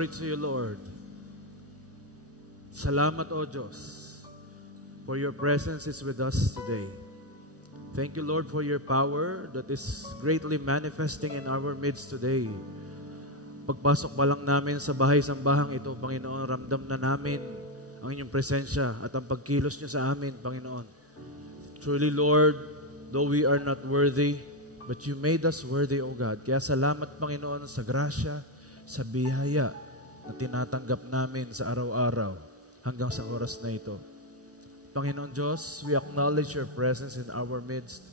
Glory to you, Lord. Salamat, O Diyos, for your presence is with us today. Thank you, Lord, for your power that is greatly manifesting in our midst today. Pagpasok pa lang namin sa bahay-sambahang ito, Panginoon, ramdam na namin ang inyong presensya at ang pagkilos niyo sa amin, Panginoon. Truly, Lord, though we are not worthy, but you made us worthy, O God. Kaya salamat, Panginoon, sa grasya, sa biyaya na tinatanggap namin sa araw-araw hanggang sa oras na ito. Panginoon Diyos, we acknowledge your presence in our midst.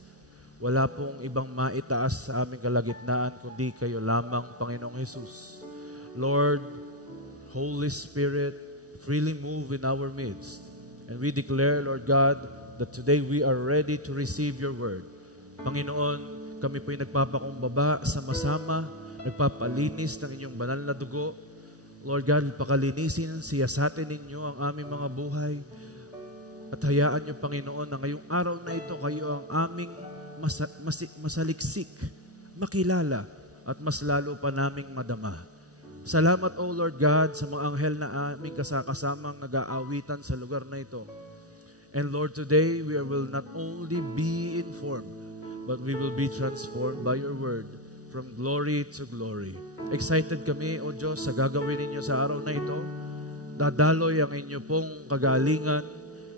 Wala pong ibang maitaas sa aming kalagitnaan kundi kayo lamang, Panginoong Jesus. Lord, Holy Spirit, freely move in our midst. And we declare, Lord God, that today we are ready to receive your word. Panginoon, kami po'y nagpapakumbaba sama-sama, nagpapalinis ng inyong banal na dugo. Lord God, pakalinisin, siyasatin ninyo ang aming mga buhay. At hayaan niyo, Panginoon, na ngayong araw na ito, kayo ang aming masaliksik, makilala, at mas lalo pa naming madama. Salamat, O Lord God, sa mga anghel na aming kasakasamang nag-aawitan sa lugar na ito. And Lord, today, we will not only be informed, but we will be transformed by your word from glory to glory. Excited kami, O Diyos, sa gagawin ninyo sa araw na ito. Dadaloy ang inyo pong kagalingan,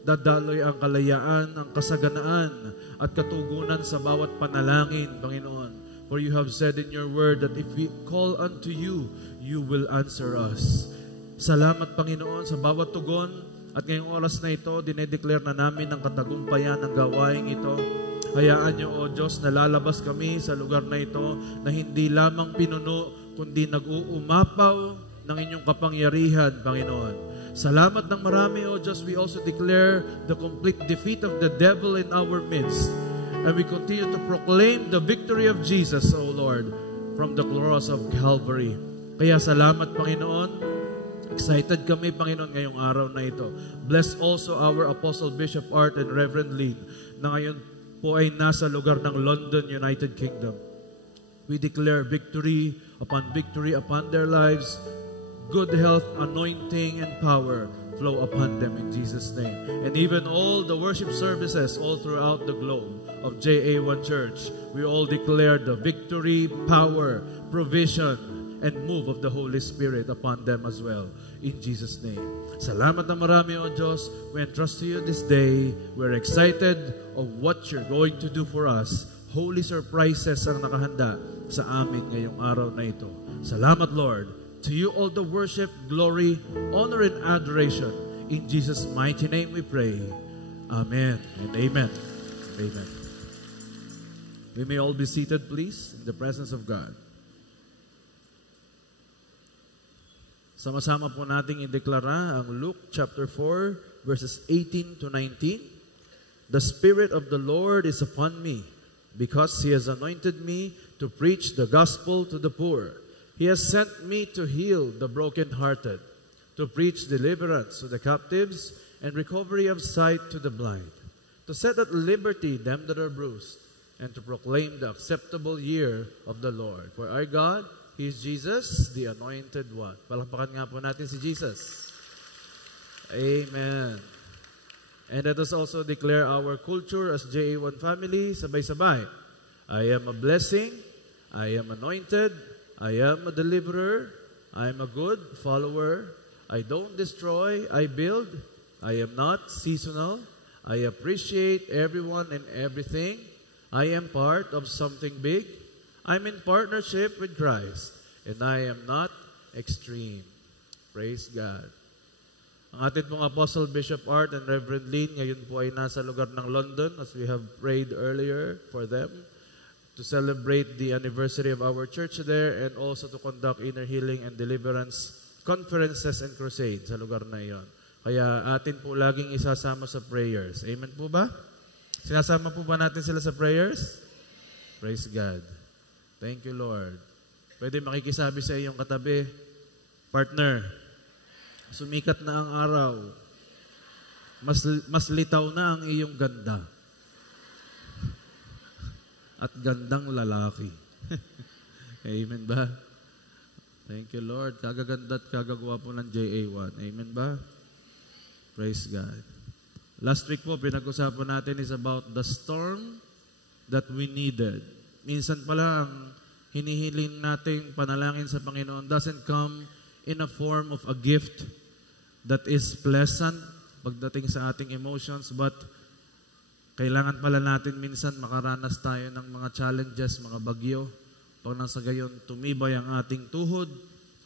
dadaloy ang kalayaan, ang kasaganaan, at katugunan sa bawat panalangin, Panginoon. For you have said in your word that if we call unto you, you will answer us. Salamat, Panginoon, sa bawat tugon. At ngayong oras na ito, dinedeclare na namin ang katagumpayan ng gawaing ito. Hayaan niyo, O Diyos, na lalabas kami sa lugar na ito na hindi lamang pinuno, kundi nag-uumapaw ng inyong kapangyarihan, Panginoon. Salamat ng marami, O Diyos. We also declare the complete defeat of the devil in our midst. And we continue to proclaim the victory of Jesus, O Lord, from the cross of Calvary. Kaya salamat, Panginoon. Excited kami, Panginoon, ngayong araw na ito. Bless also our Apostle Bishop Art and Reverend Lynn na ngayon po ay nasa lugar ng London, United Kingdom. We declare victory upon their lives. Good health, anointing, and power flow upon them in Jesus' name. And even all the worship services all throughout the globe of JA1 Church, we all declare the victory, power, provision, and move of the Holy Spirit upon them as well. In Jesus' name. Salamat na marami, O Diyos. We entrust to you this day. We're excited of what you're going to do for us. Holy surprises ang nakahanda sa amin ngayong araw na ito. Salamat, Lord. To you all the worship, glory, honor, and adoration. In Jesus' mighty name we pray. Amen and amen. Amen. We may all be seated, please, in the presence of God. Sama-sama po nating ideklara ang Luke chapter 4, verses 18 to 19. The Spirit of the Lord is upon me, because He has anointed me to preach the gospel to the poor. He has sent me to heal the brokenhearted, to preach deliverance to the captives, and recovery of sight to the blind, to set at liberty them that are bruised, and to proclaim the acceptable year of the Lord. For our God, He is Jesus, the Anointed One. Palakpakan nga po natin si Jesus. Amen. And let us also declare our culture as JA1 family, sabay-sabay. I am a blessing, I am anointed, I am a deliverer, I am a good follower, I don't destroy, I build, I am not seasonal, I appreciate everyone and everything, I am part of something big, I'm in partnership with Christ, and I am not extreme. Praise God. Ang ating pong Apostle Bishop Art and Reverend Lynn ngayon po ay nasa lugar ng London as we have prayed earlier for them to celebrate the anniversary of our church there and also to conduct inner healing and deliverance conferences and crusades sa lugar na iyon. Kaya atin po laging isasama sa prayers. Amen po ba? Sinasama po ba natin sila sa prayers? Praise God. Thank you, Lord. Pwede makikisabi sa iyong katabi, partner, sumikat na ang araw. Mas litaw na ang iyong ganda. At gandang lalaki. Amen ba? Thank you, Lord. Kagaganda at kagagawa po ng JA1. Amen ba? Praise God. Last week po, pinag-usapan natin is about the storm that we needed. Minsan pala, ang hinihiling nating panalangin sa Panginoon doesn't come in a form of a gift that is pleasant pagdating sa ating emotions, but kailangan pala natin minsan makaranas tayo ng mga challenges, mga bagyo. Pag nasa gayon, tumibay ang ating tuhod,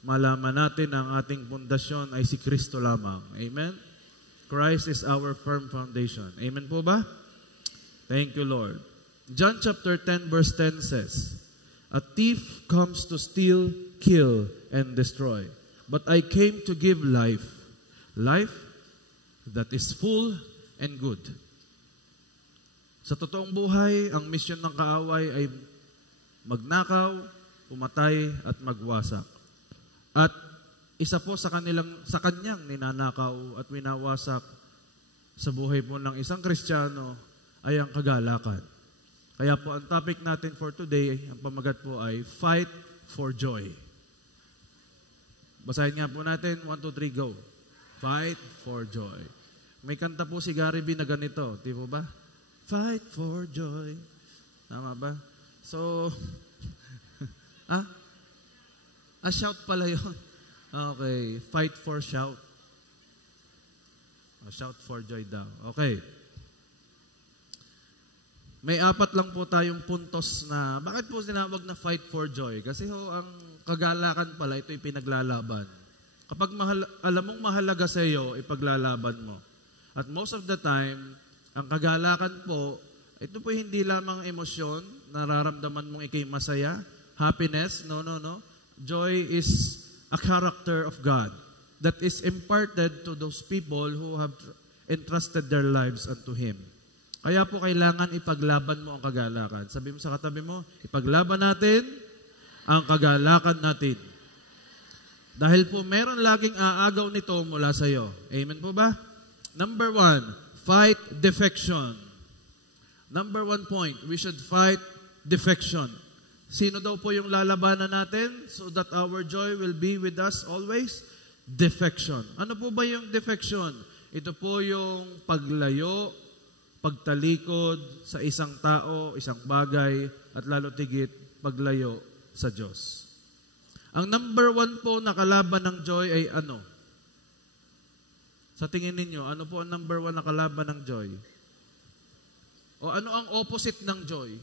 malaman natin ang ating pundasyon ay si Kristo lamang. Amen? Christ is our firm foundation. Amen po ba? Thank you, Lord. John chapter 10 verse 10 says, "A thief comes to steal, kill, and destroy. But I came to give life, life that is full and good." Sa totoong buhay, ang misyon ng kaaway ay magnakaw, pumatay, at magwasak. At isa po sa kanyang ninanakaw at winawasak sa buhay po ng isang Kristiyano ay ang kagalakan. Kaya po ang topic natin for today, ang pamagat po ay Fight for Joy. Basahin nga po natin, 1, 2, 3, go. Fight for joy. May kanta po si Gary B na ganito, di po ba? Fight for joy. Tama ba? So, shout pala yun. Okay, fight for shout. Shout for joy daw. Okay. May 4 lang po tayong puntos na, bakit po sinawag na fight for joy? Kasi ang kagalakan pala, ito'y pinaglalaban. Kapag alam mong mahalaga sa iyo, ipaglalaban mo. At most of the time, ang kagalakan po, ito po hindi lamang emosyon, nararamdaman mong ikay masaya, happiness, no. Joy is a character of God that is imparted to those people who have entrusted their lives unto Him. Kaya po kailangan ipaglaban mo ang kagalakan. Sabi mo sa katabi mo, ipaglaban natin ang kagalakan natin. Dahil po meron laging aagaw nito mula sa iyo. Amen po ba? Number 1, fight defection. Number 1 point, we should fight defection. Sino daw po yung lalabanan natin so that our joy will be with us always? Defection. Ano po ba yung defection? Ito po yung paglayo, pagtalikod sa isang tao, isang bagay, at lalo tigit, paglayo sa Diyos. Ang number 1 po na kalaban ng joy ay ano? Sa tingin ninyo, ano po ang number 1 na kalaban ng joy? O ano ang opposite ng joy?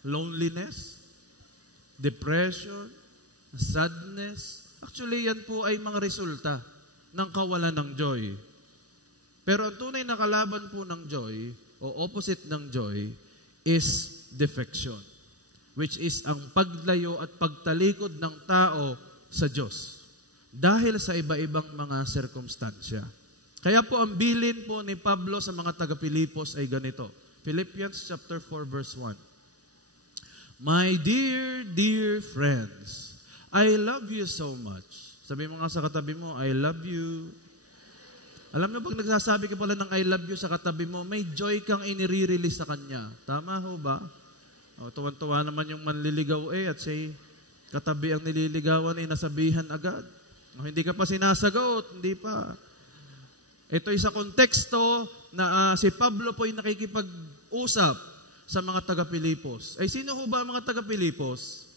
Loneliness, depression, sadness. Actually, yan po ay mga resulta ng kawalan ng joy. Pero ang tunay na kalaban po ng joy, o opposite ng joy, is defection, which is ang paglayo at pagtalikod ng tao sa Diyos dahil sa iba-ibang mga sirkumstansya. Kaya po ang bilin po ni Pablo sa mga taga-Pilipos ay ganito. Philippians chapter 4 verse 1. My dear, dear friends, I love you so much. Sabi mo nga sa katabi mo, I love you. Alam mo, pag nagsasabi ka pala ng I love you sa katabi mo, may joy kang inire-release sa kanya. Tama ho ba? O, tuwan-tuwa naman yung manliligaw at say, katabi ang nililigawan ay nasabihan agad. O, hindi ka pa sinasagot, hindi pa. Ito ay sa konteksto na si Pablo po ay nakikipag-usap sa mga taga-Pilipos. Ay sino ho ba ang mga taga-Pilipos?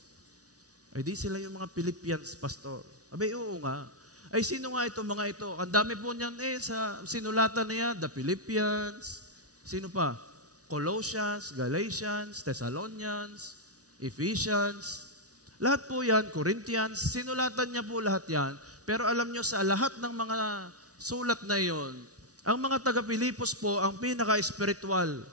Ay di sila yung mga Philippians, pastor. Abay, oo nga. Ay sino nga ito mga ito? Ang dami po niyan sa sinulatan niya, the Philippians. Sino pa? Colossians, Galatians, Thessalonians, Ephesians. Lahat po yan, Corinthians. Sinulatan niya po lahat yan. Pero alam niyo, sa lahat ng mga sulat na yon, ang mga taga-Pilipos po ang pinaka-spiritual.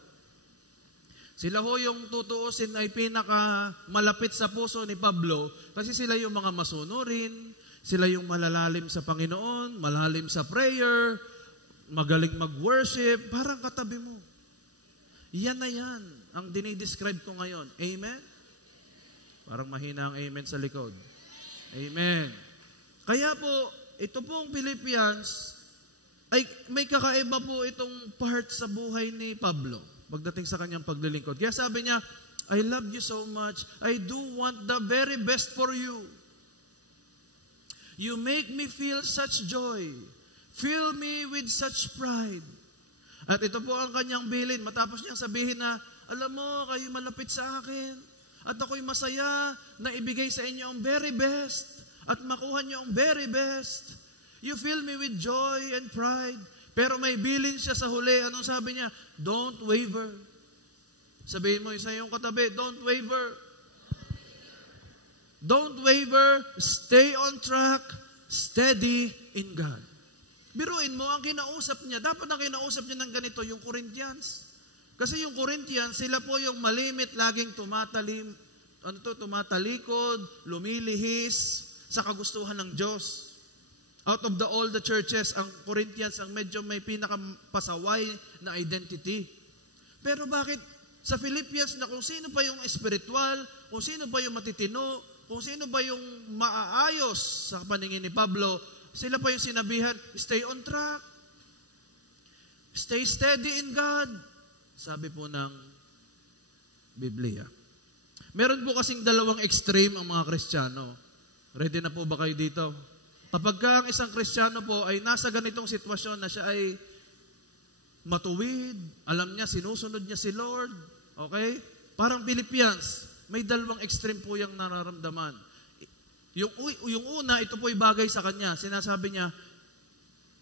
Sila ho yung tutuusin ay pinaka-malapit sa puso ni Pablo kasi sila yung mga masunurin, sila yung malalalim sa Panginoon, malalim sa prayer, magaling mag-worship, parang katabi mo. Yan na yan ang dinidescribe ko ngayon. Amen? Parang mahina ang amen sa likod. Amen. Kaya po, ito pong Philippians, ay may kakaiba po itong part sa buhay ni Pablo pagdating sa kanyang paglilingkod. Kaya sabi niya, I love you so much. I do want the very best for you. You make me feel such joy. Fill me with such pride. At ito po ang kanyang bilin. Matapos niyang sabihin na, alam mo, kayo malapit sa akin. At ako'y masaya na ibigay sa inyo ang very best. At makuha niyo ang very best. You fill me with joy and pride. Pero may bilin siya sa huli. Anong sabi niya? Don't waver. Sabihin mo sa iyong katabi, don't waver. Don't waver. Stay on track. Steady in God. Biruin mo, ang kinausap niya, dapat ang kinausap niya ng ganito, yung Corinthians. Kasi yung Corinthians, sila po yung malimit, laging tumatalikod, lumilihis sa kagustuhan ng Diyos. Out of all the churches, ang Corinthians ang medyo may pinakapasaway na identity. Pero bakit sa Philippians na kung sino pa yung espiritual, kung sino pa yung matitino, kung sino ba yung maaayos sa paningin ni Pablo, sila pa yung sinabihan, stay on track. Stay steady in God. Sabi po ng Biblia. Meron po kasing dalawang extreme ang mga Kristiyano. Ready na po ba kayo dito? Kapag ang isang Kristiyano po ay nasa ganitong sitwasyon na siya ay matuwid, alam niya, sinusunod niya si Lord, okay? Parang Philippians, may dalawang extreme po yung nararamdaman. Yung una, ito po'y bagay sa kanya. Sinasabi niya,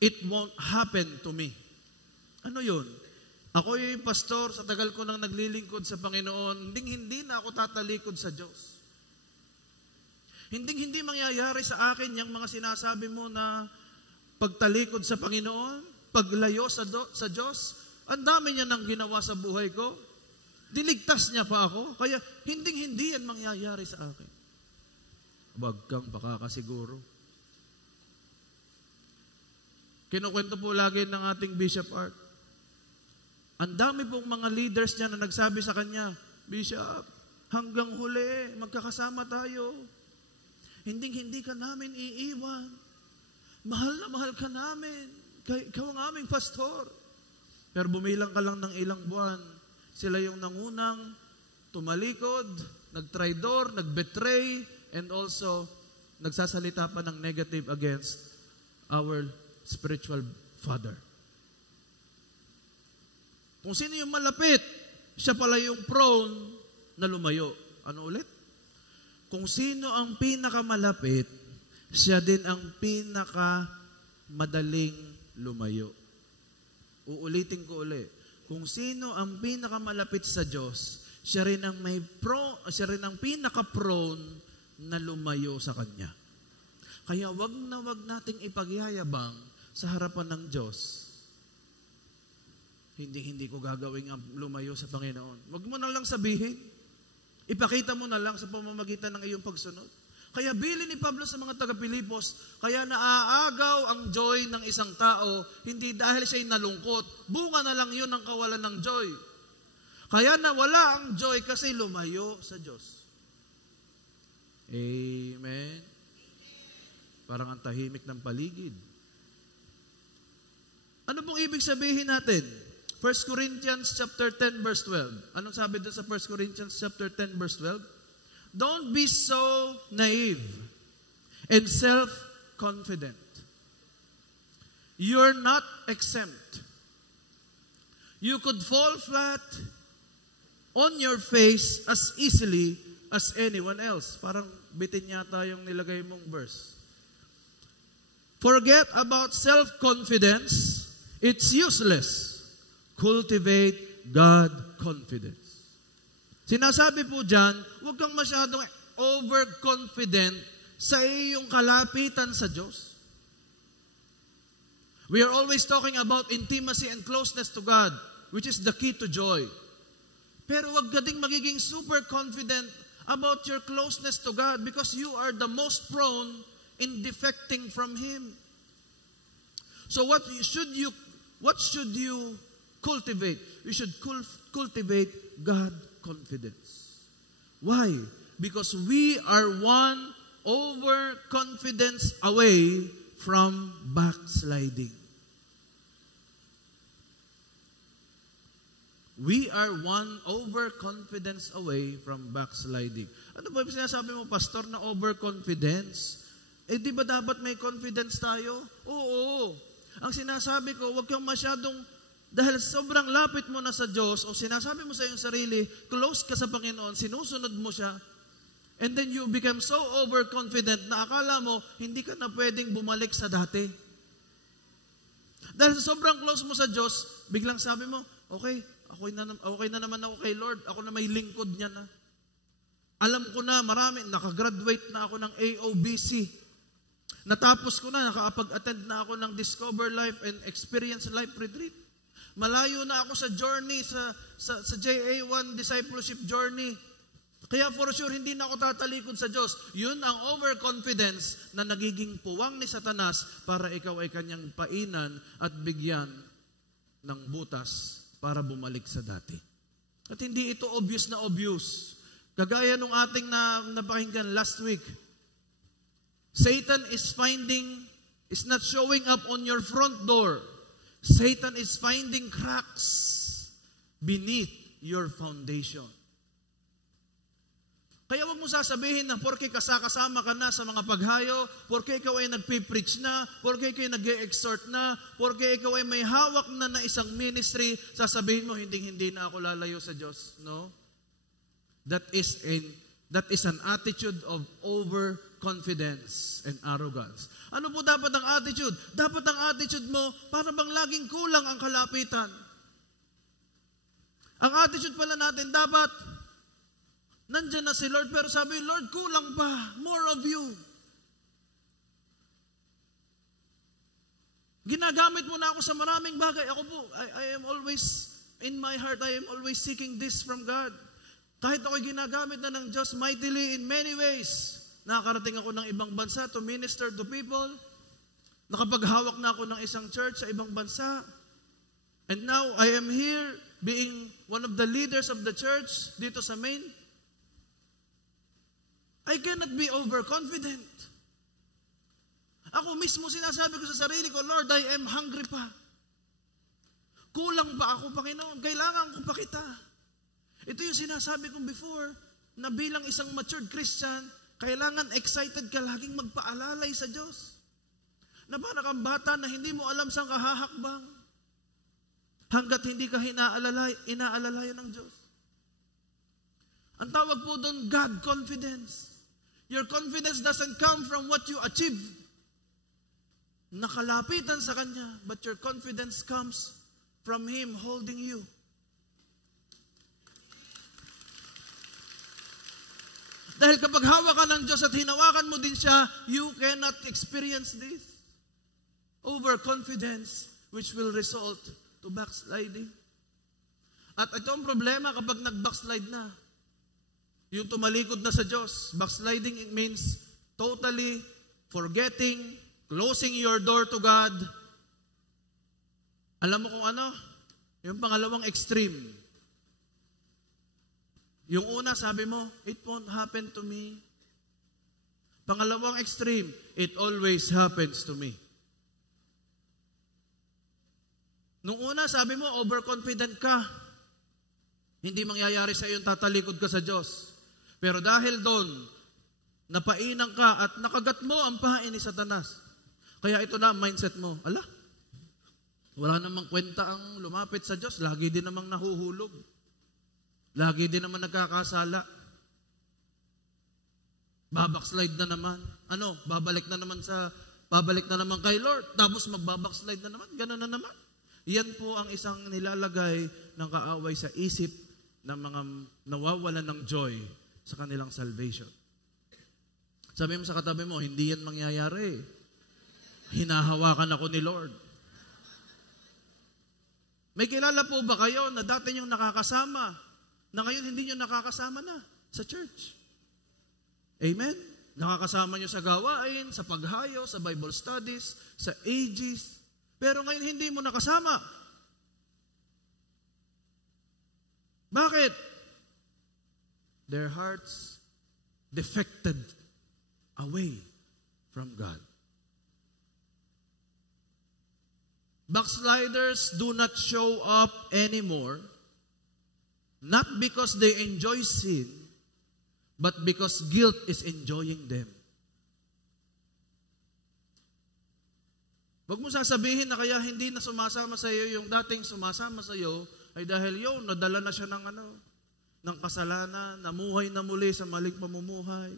it won't happen to me. Ano yun? Ako'y pastor, sa tagal ko nang naglilingkod sa Panginoon, hindi na ako tatalikod sa Diyos. Hindi mangyayari sa akin yung mga sinasabi mo na pagtalikod sa Panginoon, paglayo sa Diyos. Ang dami niya nang ginawa sa buhay ko. Diligtas niya pa ako. Kaya hindi yan mangyayari sa akin. Wag kang pakakasiguro. Kinukwento po lagi ng ating Bishop Art. Ang dami pong mga leaders niya na nagsabi sa kanya, Bishop, hanggang huli, magkakasama tayo. Hindi ka namin iiwan. Mahal na mahal ka namin. Ikaw ang aming pastor. Pero bumilang ka lang ng ilang buwan. Sila yung nangunang tumalikod, nagtraidor, nagbetray, and also nagsasalita pa ng negative against our spiritual father. Kung sino yung malapit, siya pala yung prone na lumayo. Ano ulit? Kung sino ang pinakamalapit, siya din ang pinakamadaling lumayo. Uulitin ko ulit. Kung sino ang pinakamalapit sa Diyos, siya rin ang pinaka-prone na lumayo sa Kanya. Kaya wag na wag nating ipagyayabang sa harapan ng Diyos. Hindi ko gagawin ang lumayo sa Panginoon. Wag mo na lang sabihin. Ipakita mo na lang sa pamamagitan ng iyong pagsunod. Kaya bilin ni Pablo sa mga taga-Pilipos, kaya naaagaw ang joy ng isang tao, hindi dahil siya'y nalungkot. Bunga na lang yun ng kawalan ng joy. Kaya nawala ang joy kasi lumayo sa Diyos. Amen. Parang ang tahimik ng paligid. Ano pong ibig sabihin natin? 1 Corinthians chapter 10 verse 12. Anong sabi doon sa 1 Corinthians chapter 10 verse 12? Don't be so naive and self-confident. You're not exempt. You could fall flat on your face as easily as anyone else. Parang bitin yata yung nilagay mong verse. Forget about self-confidence. It's useless. Cultivate God confidence. Sinasabi po dyan, huwag kang masyadong overconfident sa iyong kalapitan sa Diyos. We are always talking about intimacy and closeness to God, which is the key to joy. Pero huwag ka ding magiging super confident about your closeness to God because you are the most prone in defecting from Him. So what should you cultivate? You should cultivate God confidence. Why? Because we are one overconfidence away from backsliding. We are one overconfidence away from backsliding. Ano ba yung sinasabi mo, Pastor, na overconfidence? Eh di ba dapat may confidence tayo? Oo. Ang sinasabi ko, huwag kang masyadong, dahil sobrang lapit mo na sa Diyos, o sinasabi mo sa iyong sarili, close ka sa Panginoon, sinusunod mo siya, and then you become so overconfident na akala mo, hindi ka na pwedeng bumalik sa dati. Dahil sa sobrang close mo sa Diyos, biglang sabi mo, okay na naman ako kay Lord, ako na may lingkod niya na. Alam ko na marami, nakagraduate na ako ng AOBC. Natapos ko na, nakapag-attend na ako ng Discover Life and Experience Life Retreat. Malayo na ako sa journey, sa JA1 discipleship journey. Kaya for sure, hindi na ako tatalikod sa Diyos. Yun ang overconfidence na nagiging puwang ni Satanas para ikaw ay kanyang painan at bigyan ng butas para bumalik sa dati. At hindi ito obvious na obvious. Kagaya nung ating napakinggan last week, Satan is not showing up on your front door. Satan is finding cracks beneath your foundation. Kaya wag mo sasabihin na porke kasama ka na sa mga paghayo, porke ikaw ay nagpipreach na, porke ikaw ay nag-e-exhort na, porke ikaw ay may hawak na isang ministry, sasabihin mo, hindi na ako lalayo sa Diyos. No? That is an attitude of overconfidence and arrogance. Ano po dapat ang attitude? Dapat ang attitude mo, para bang laging kulang ang kalapitan. Ang attitude pala natin, dapat, nandyan na si Lord, pero sabi, Lord, kulang pa, more of you. Ginagamit mo na ako sa maraming bagay. Ako po, I am always, in my heart, I am always seeking this from God. Kahit ako'y ginagamit na ng Diyos mightily in many ways. Nakakarating ako ng ibang bansa to minister to people. Nakapaghawak na ako ng isang church sa ibang bansa. And now, I am here being one of the leaders of the church dito sa Maine. I cannot be overconfident. Ako mismo sinasabi ko sa sarili ko, Lord, I am hungry pa. Kulang pa ako, Panginoon. Kailangan ko pa kita. Ito yung sinasabi kong before, na bilang isang matured Christian, kailangan excited ka laging magpaalalay sa Diyos. Na para kang bata na hindi mo alam saan ka hahakbang. Hanggat hindi ka inaalalayan ng Diyos. Ang tawag po doon, God confidence. Your confidence doesn't come from what you achieve. Nakalapitan sa Kanya, but your confidence comes from Him holding you. Dahil kapag hawak ka ng Diyos at hinawakan mo din siya, you cannot experience this overconfidence which will result to backsliding. At ito ang problema kapag nag-backslide na. Yung tumalikod na sa Diyos. Backsliding, it means totally forgetting, closing your door to God. Alam mo kung ano? Yung pangalawang extreme. Yung una, sabi mo, it won't happen to me. Pangalawang extreme, it always happens to me. Nung una, sabi mo, overconfident ka. Hindi mangyayari sa iyo, tatalikod ka sa Diyos. Pero dahil doon, napainang ka at nakagat mo ang pahain ni Satanas. Kaya ito na ang mindset mo. Ala, wala namang kwenta ang lumapit sa Diyos. Lagi din namang nahuhulog. Lagi din naman nagkakasala. Babackslide na naman. Babalik na naman kay Lord. Tapos magbabackslide na naman. Ganun na naman. Yan po ang isang nilalagay ng kaaway sa isip ng mga nawawalan ng joy sa kanilang salvation. Sabi mo sa katabi mo, hindi yan mangyayari. Hinahawakan ako ni Lord. May kilala po ba kayo na dati niyong nakakasama, na ngayon hindi nyo nakakasama na sa church? Amen? Nakakasama nyo sa gawain, sa paghayo, sa Bible studies, sa ages. Pero ngayon hindi mo nakasama. Bakit? Their hearts defected away from God. Backsliders do not show up anymore, not because they enjoy sin, but because guilt is enjoying them. Huwag mo sasabihin na kaya hindi na sumasama sa iyo yung dating sumasama sa iyo ay dahil yun, nadala na siya ng kasalanan, namuhay na muli sa maling pamumuhay.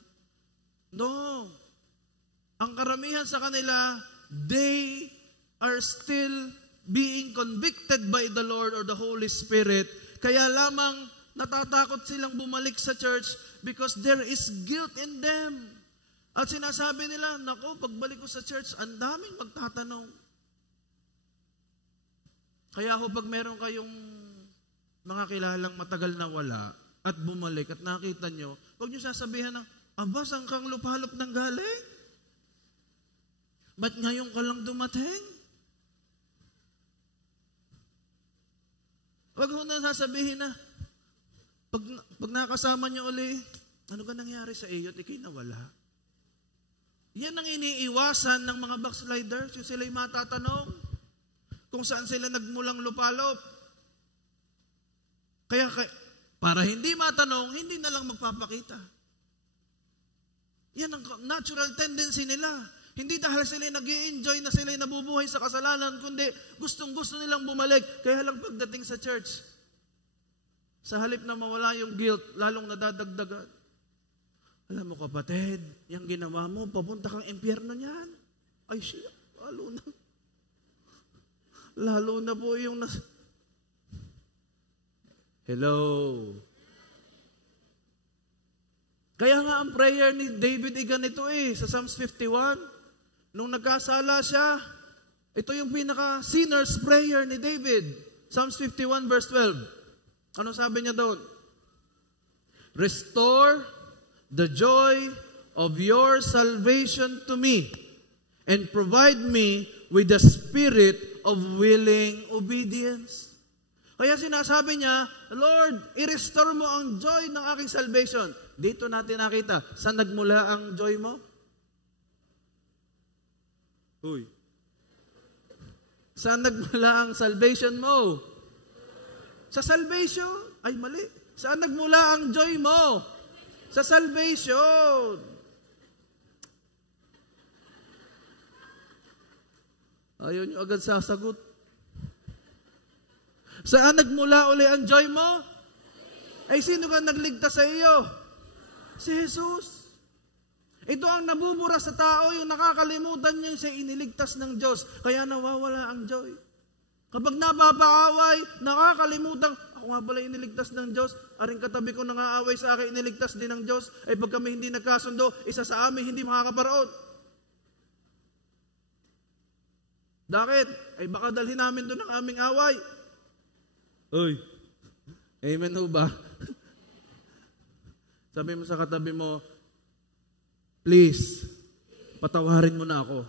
No. Ang karamihan sa kanila, they are still being convicted by the Lord or the Holy Spirit. Kaya lamang natatakot silang bumalik sa church because there is guilt in them. At sinasabi nila, nako, pagbalik ko sa church, ang daming magtatanong. Kaya ho, pag meron kayong mga kilalang matagal na wala at bumalik at nakita nyo, huwag nyo sasabihan na, aba, saan kang lupalop ng galing? Ba't ngayon ka lang dumating? Huwag ho na sasabihin na, pag nakasama nyo uli, ano ka nangyari sa iyo at ikay nawala? Yan ang iniiwasan ng mga backsliders. Yung sila'y matatanong kung saan sila nagmulang lupalop. Kaya para hindi matanong, hindi na lang magpapakita. Yan ang natural tendency nila. Hindi dahil sila'y nag-i-enjoy na sila'y nabubuhay sa kasalanan, kundi gustong-gusto nilang bumalik. Kaya lang pagdating sa church, sa halip na mawala yung guilt, lalong nadadagdagan. Alam mo kapatid, yung ginawa mo, papunta kang impyerno niyan. Ay siya, lalo na. Lalo na po yung Hello. Kaya nga ang prayer ni David ay ganito sa Psalms 51. Nung nagkasala siya, ito yung pinaka-sinner's prayer ni David. Psalms 51 verse 12. Ano sabi niya doon? Restore the joy of your salvation to me and provide me with the spirit of willing obedience. Kaya sinasabi niya, Lord, i-restore mo ang joy ng aking salvation. Dito natin nakita, saan nagmula ang joy mo? Uy. Saan nagmula ang salvation mo? Sa salvation? Ay, mali. Saan nagmula ang joy mo? Sa salvation. Ayaw nyo agad sasagot. Saan nagmula uli ang joy mo? Ay, sino ka nagligtas sa iyo? Si Jesus. Ito ang nabubura sa tao, yung nakakalimutan niya siya iniligtas ng Diyos. Kaya nawawala ang joy. Kapag napapaaway, nakakalimutan, ako nga pala iniligtas ng Diyos, aring katabi ko nangaaway sa akin, iniligtas din ng Diyos, ay pag kami hindi nagkasundo, isa sa amin hindi makakaparoon. Bakit? Ay baka dalhin namin doon ang aming away. Uy, amen ho ba? Sabi mo sa katabi mo, please, patawarin mo na ako.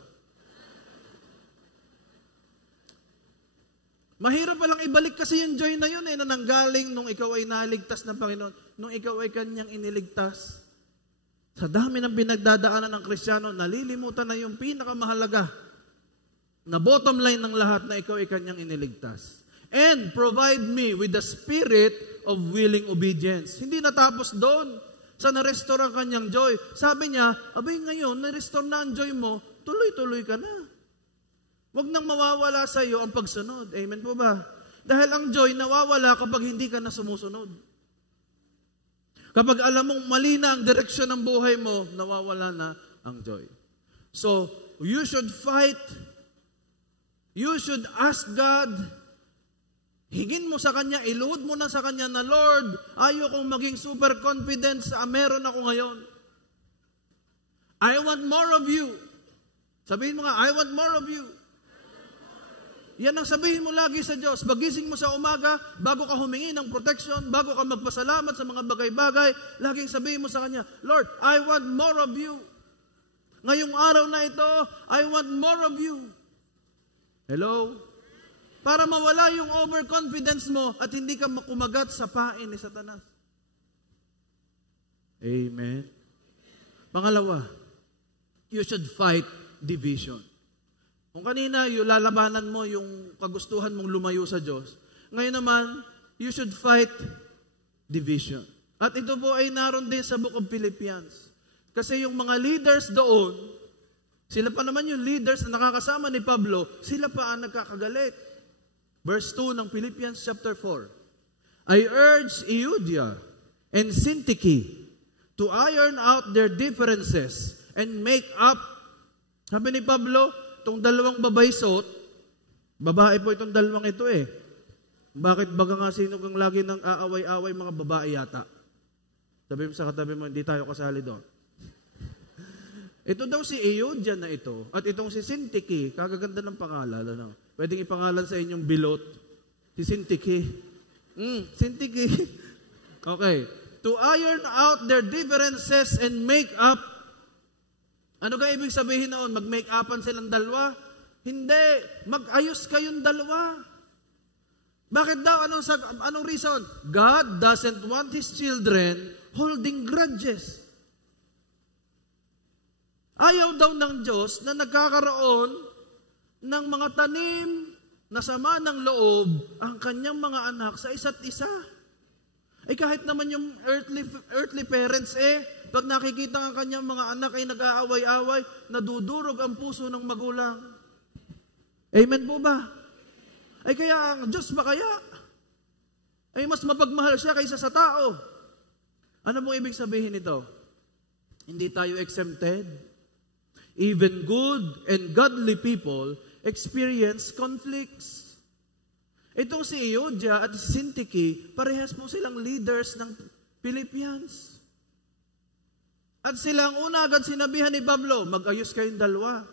Mahirap palang ibalik kasi yung joy na yun na nanggaling nung ikaw ay naligtas ng Panginoon, nung ikaw ay kanyang iniligtas. Sa dami ng pinagdadaanan ng Kristiyano, nalilimutan na yung pinakamahalaga na bottom line ng lahat na ikaw ay kanyang iniligtas. And provide me with the spirit of willing obedience. Hindi natapos doon sa na-restore ang kanyang joy. Sabi niya, abay ngayon, na-restore na ang joy mo, tuloy-tuloy ka na. Huwag nang mawawala sa iyo ang pagsunod. Amen po ba? Dahil ang joy nawawala kapag hindi ka na sumusunod. Kapag alam mong mali na ang direksyon ng buhay mo, nawawala na ang joy. So, you should fight. You should ask God. Hingin mo sa Kanya, iluhod mo na sa Kanya na, Lord, ayaw kong maging super confident sa meron ako ngayon. I want more of you. Sabihin mo nga, I want more of you. Yan ang sabihin mo lagi sa Diyos. Pagising mo sa umaga, bago ka humingi ng protection, bago ka magpasalamat sa mga bagay-bagay, laging sabihin mo sa Kanya, Lord, I want more of you. Ngayong araw na ito, I want more of you. Hello? Para mawala yung overconfidence mo at hindi ka kumagat sa pain ni Satanas. Amen. Pangalawa, you should fight division. Kung kanina, yung lalabanan mo yung kagustuhan mong lumayo sa Diyos, ngayon naman, you should fight division. At ito po ay naroon din sa Book of Philippians. Kasi yung mga leaders doon, Sila pa naman yung leaders na nakakasama ni Pablo, sila pa ang nagkakagalit. Verse 2 ng Philippians chapter 4. I urge Euodia and Syntyche to iron out their differences and make up. Sabi ni Pablo, itong dalawang babaysot, babae po itong dalawang ito eh. Bakit baga nga sino kang lagi ng aaway-away mga babae yata? Sabi mo sa katabi mo, hindi tayo kasali doon. Ito daw si Euodia na ito. At itong si Syntyche, kagaganda ng pangalan. Ano? Pwedeng ipangalan sa inyong bilot. Si Syntyche. Syntyche. Okay. To iron out their differences and make up. Ano ka ibig sabihin noon? Mag-make upan silang dalawa? Hindi. Mag-ayos kayong dalawa. Bakit daw? Anong reason? God doesn't want His children holding grudges. Ayaw daw ng Diyos na nagkakaroon ng mga tanim na sama ng loob ang kanyang mga anak sa isa't isa. Eh kahit naman yung earthly parents pag nakikita ang kanyang mga anak ay nag-aaway-away, nadudurog ang puso ng magulang. Amen po ba? Ay kaya ang Diyos ba kaya? Ay mas mapagmahal siya kaysa sa tao. Ano mo ibig sabihin nito? Hindi tayo exempted. Even good and godly people experience conflicts. Itong si Euodia at si Syntyche, parehas po silang leaders ng Philippians. At sila ang una agad sinabihan ni Pablo, mag-ayos kayong dalawa.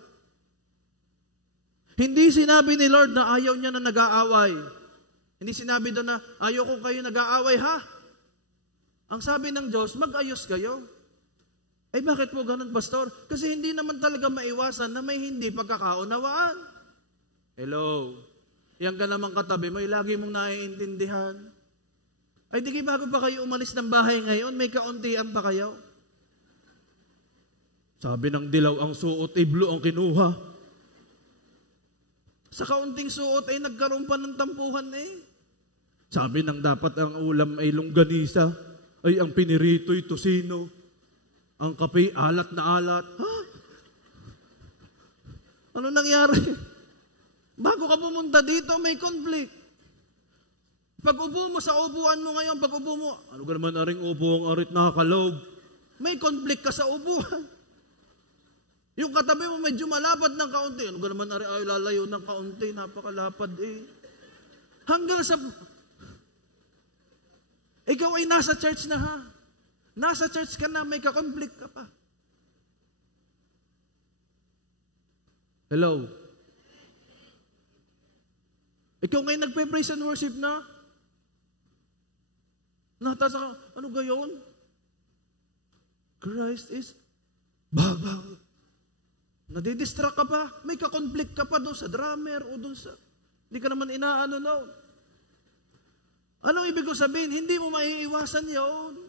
Hindi sinabi ni Lord na ayaw niya na nag-aaway. Hindi sinabi doon na ayaw ko kayo nag-aaway ha. Ang sabi ng Diyos, mag-ayos kayo. Ay bakit po ganun, Pastor? Kasi hindi naman talaga maiwasan na may hindi pagkakaunawaan. Hello? Yan ka naman katabi, may lagi mong naiintindihan. Ay di bago pa kayo umalis ng bahay ngayon, may kauntian pa kayo. Sabi ng dilaw ang suot, blue ang kinuha. Sa kaunting suot ay nagkaroon pa ng tampuhan Sabi ng dapat ang ulam ay longganisa, ay ang pinirito'y tosino. Ang kape, alat na alat. Ha? Ano nangyari? Bago ka pumunta dito, may conflict. Pag upo mo sa upuan mo ngayon, pag upo mo, ano ka naman aring upo ang arit nakakalog? May conflict ka sa upuan. Yung katabi mo medyo malapad ng kaunti. Ano ka naman aring ay lalayo ng kaunti, napakalapad Hanggang sa... Ikaw ay nasa church na ha. Nasa church ka na, may ka-conflict ka pa. Hello? Ikaw ngayon nagpe-praise and worship na? Natasa ka, ano gayon? Christ is babang. Nadidistract ka pa, may ka-conflict ka pa doon sa drummer o doon sa... Hindi ka naman inaano, no? Anong ibig ko sabihin? Hindi mo maiiwasan yun.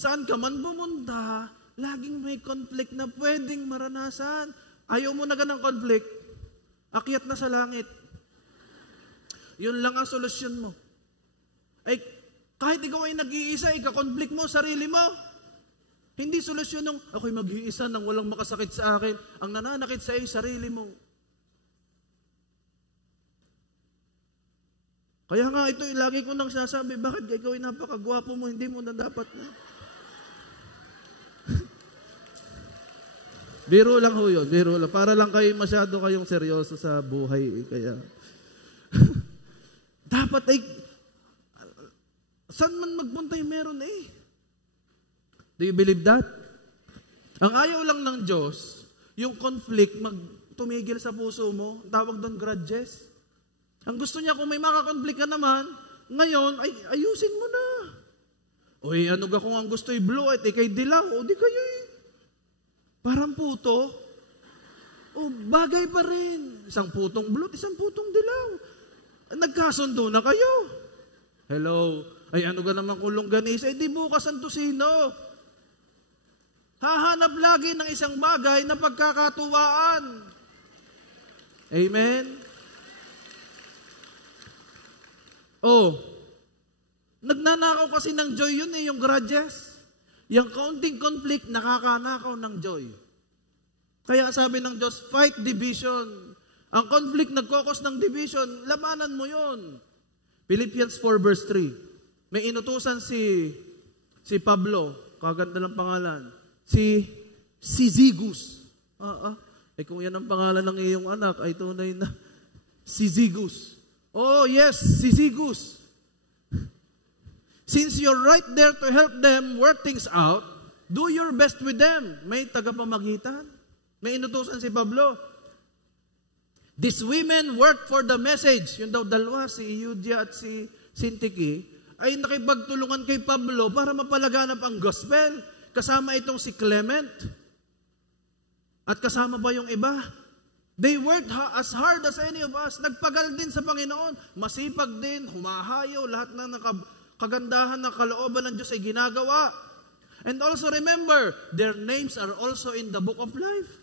Saan ka man pumunta, laging may conflict na pwedeng maranasan. Ayaw mo na ganang conflict, akyat na sa langit. Yun lang ang solusyon mo. Ay, kahit ikaw ay nag-iisa, ika-conflict mo, sarili mo. Hindi solusyon ng, ako'y mag-iisa nang walang makasakit sa akin. Ang nananakit sa iyo, sarili mo. Kaya nga ito, lagi ko nang sinasabi, bakit ikaw ay napakagwapo mo, hindi mo na dapat na. Biro lang ho yun, biro lang. Para lang kayo masyado kayong seryoso sa buhay. Kaya, dapat ay, saan man magpunta yung meron Do you believe that? Ang ayaw lang ng Diyos, yung conflict, tumigil sa puso mo, tawag doon grudges. Ang gusto niya, kung may makakonflict ka naman, ngayon, ay ayusin mo na. Oy, ano ga kung ang gusto blue at ikay dilaw, o di kayo parang puto. O bagay pa rin. Isang putong blue, isang putong dilaw. Nagkasundo na kayo. Hello? Ay ano ga naman kung longganisa, di bukas ang tusino. Hahanap lagi ng isang bagay na pagkakatuwaan. Amen? Nagnanakaw kasi ng joy yun yung grudges. Yung kaunting conflict, nakakanakaw ng joy. Kaya sabi ng Diyos, fight division. Ang conflict nagkokos ng division, labanan mo yon. Philippians 4 verse 3. May inutusan si Pablo, kaganda ng pangalan, si Zigus. Kung yan ang pangalan ng iyong anak, ay tunay na si Zigus. Oh yes, si Zigus. Since you're right there to help them work things out, do your best with them. May tagapamagitan. May inutusan si Pablo. These women work for the message. Yung daw dalawa, si Euodia at si Syntyche, ay nakipagtulungan kay Pablo para mapalaganap ang gospel. Kasama itong si Clement. At kasama pa yung iba. They worked as hard as any of us. Nagpagal din sa Panginoon. Masipag din, humahayaw, lahat ng kagandahan ng kalooban ng Diyos ay ginagawa. And also remember, their names are also in the book of life.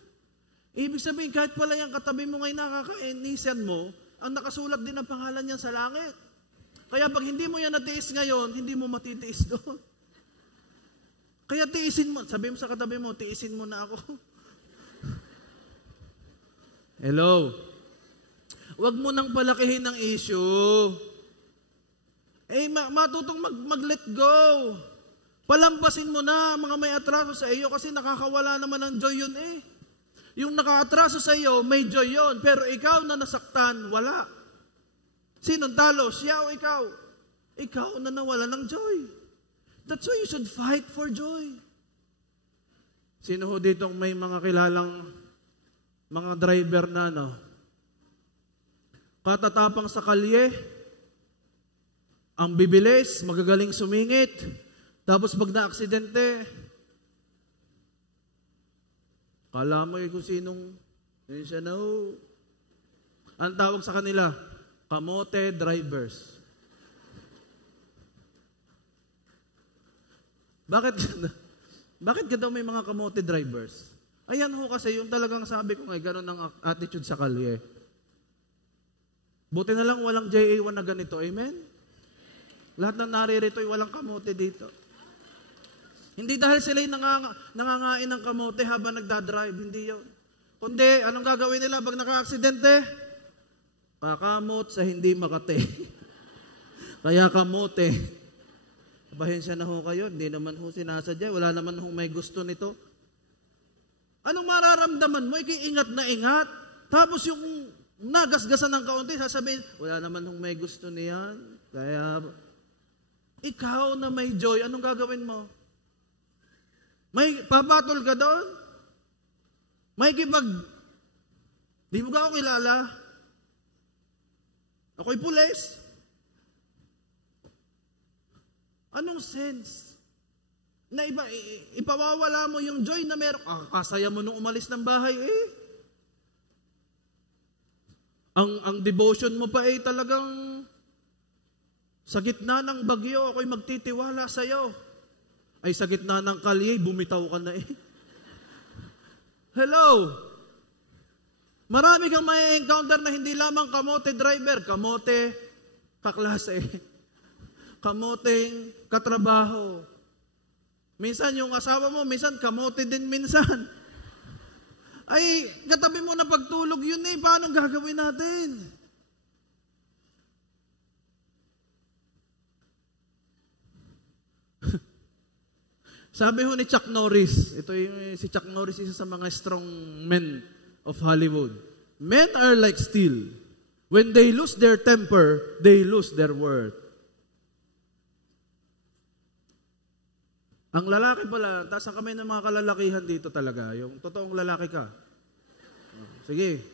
Ibig sabihin, kahit pala yung katabi mo ngayon nakakainisan mo, ang nakasulat din ang pangalan niyan sa langit. Kaya pag hindi mo yan natiis ngayon, hindi mo matitiis doon. Kaya tiisin mo, sabi mo sa katabi mo, tiisin mo na ako. Hello? Huwag mo nang palakihin ng issue. Matutong mag-let go. Palampasin mo na mga may atraso sa iyo kasi nakakawala naman ng joy yun eh. Yung nakaatraso sa iyo, may joy yun. Pero ikaw na nasaktan, wala. Sinong talo? Siya o ikaw? Ikaw na nawala ng joy. That's why you should fight for joy. Sino ho ditong may mga kilalang mga driver na katatapang sa kalye, ang bibilis, magagaling sumingit, tapos pag na-aksidente, kala mo kung sinong, yun siya na ho. Ang tawag sa kanila, kamote drivers. Bakit ka daw may mga kamote drivers? Ayan ho kasi yung talagang sabi ko nga, gano'n ang attitude sa kalye. Buti na lang walang JA1 na ganito, amen? Lahat na naririto ay walang kamote dito. Hindi dahil sila'y nangangain ng kamote habang nagdadrive. Hindi yun. Kundi, anong gagawin nila pag naka-aksidente? Kakamot sa hindi makate. Kaya kamote. Bahensya na ho kayo. Hindi naman ho sinasadya. Wala naman ho may gusto nito. Anong mararamdaman mo? Ingat na ingat. Tapos yung nagasgasan ng kaunti, sasabihin, wala naman ho may gusto niyan. Kaya, ikaw na may joy, anong gagawin mo? May papatol ka doon? May di mo ka ako kilala? Ako'y pulis? Anong sense? Na ipawawala mo yung joy na meron. Kasaya mo nung umalis ng bahay eh. Ang devotion mo pa eh talagang sa gitna ng bagyo, ako'y magtitiwala sa iyo. Ay sa gitna ng kalye, bumitaw ka na eh. Hello? Marami kang may encounter na hindi lamang kamote driver, kamote kaklase, kamoteng katrabaho. Minsan yung asawa mo, minsan kamote din minsan. Ay, katabi mo na pagtulog yun eh, paano gagawin natin? Sabi ho ni Chuck Norris, si Chuck Norris, isa sa mga strong men of Hollywood. Men are like steel. When they lose their temper, they lose their worth. Ang lalaki pala, taas kami ng mga kalalakihan dito talaga. Yung totoong lalaki ka. Sige.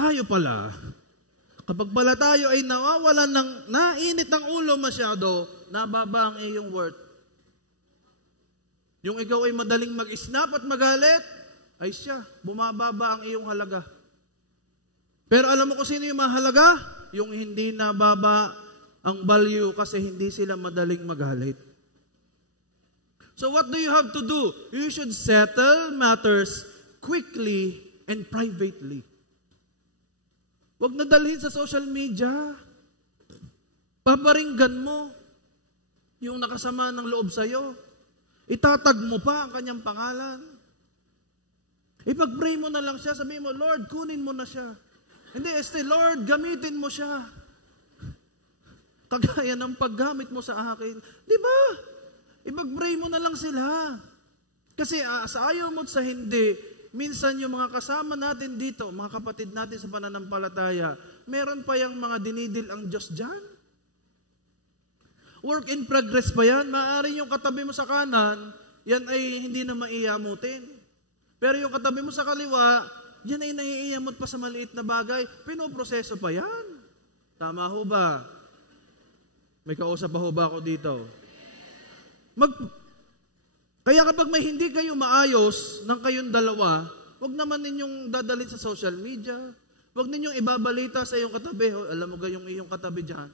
Tayo pala, kapag pala tayo ay nawawalan ng nainit ng ulo masyado, nababa ang iyong worth. Yung ikaw ay madaling mag-snap at magalit, ay siya, bumababa ang iyong halaga. Pero alam mo kung sino yung mahalaga? Yung hindi nababa ang value kasi hindi sila madaling magalit. So what do you have to do? You should settle matters quickly and privately. Huwag na dalhin sa social media. Paparinggan mo yung nakasama ng loob sa'yo. Itatag mo pa ang kanyang pangalan. Ipag-pray mo na lang siya, sabihin mo, Lord, kunin mo na siya. Hindi, Lord, gamitin mo siya. Kagaya ng paggamit mo sa akin. Di ba? Ipag-pray mo na lang sila. Kasi sa ayaw mo sa hindi, minsan yung mga kasama natin dito, mga kapatid natin sa pananampalataya, meron pa yung mga dinidil ang Diyos dyan. Work in progress pa yan. Maaari yung katabi mo sa kanan, yan ay hindi na maiyamutin. Pero yung katabi mo sa kaliwa, yan ay naiiyamot pa sa maliit na bagay. Pinoproseso pa yan. Tama ho ba? May kausap pa ho ba ako dito? Kaya kapag may hindi kayo maayos ng kayong dalawa, huwag naman ninyong dadalhin sa social media. Huwag ninyong ibabalita sa iyong katabi. Oh, alam mo yung iyong katabi dyan?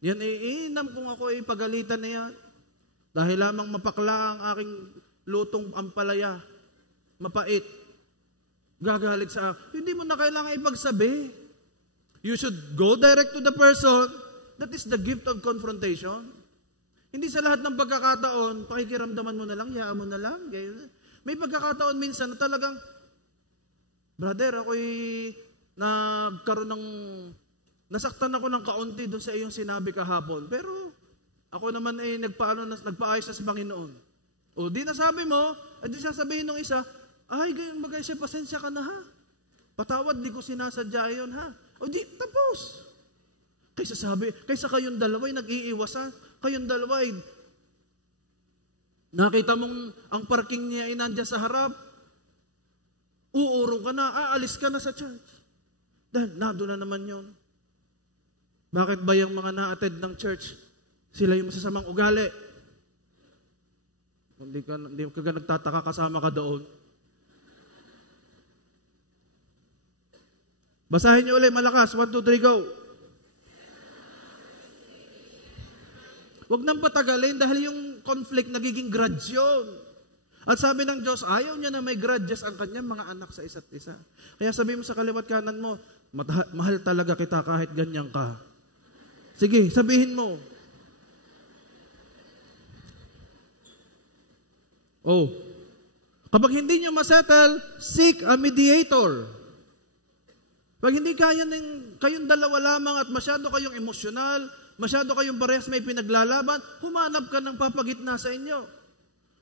Yan iinam kung ako ay pagalitan na yan. Dahil lamang mapakla ang aking lutong ampalaya. Mapait. Gagalit sa hindi mo na kailangan ipagsabi. You should go direct to the person. That is the gift of confrontation. Hindi sa lahat ng pagkakataon, pakikiramdaman mo na lang, yaan mo na lang. May pagkakataon minsan na talagang, brother, ako'y nasaktan ako ng kaunti doon sa iyong sinabi kahapon. Pero ako naman ay nagpaayos na sa Panginoon. O di nasabi mo, at di sasabihin ng isa, ay, gayon bagay siya, pasensya ka na ha. Patawad, di ko sinasadya yun ha. O di, tapos. Kaysa kayong dalawa ay nag-iiwasan. Kayong dalawa ay nakita mong ang parking niya ay nandiyan sa harap. Uurong ka na, aalis ka na sa church. Dahil nado na naman yon. Bakit ba yung mga na-attend ng church, sila yung masasamang ugali? Hindi ka nagtataka kasama ka doon. Basahin niyo ulit, malakas. 1, 2, 3, go. Huwag nang patagalin dahil yung conflict nagiging grudge yun. At sabi ng Diyos, ayaw niya na may grudges ang kanyang mga anak sa isa't isa. Kaya sabi mo sa kaliwat kanan mo, mahal talaga kita kahit ganyan ka. Sige, sabihin mo. Oh, kapag hindi niyo masettle, seek a mediator. Pag hindi kaya kayong dalawa lamang at masyado kayong emosyonal, masyado kayong parehas may pinaglalaban, humanap ka ng papagitna sa inyo.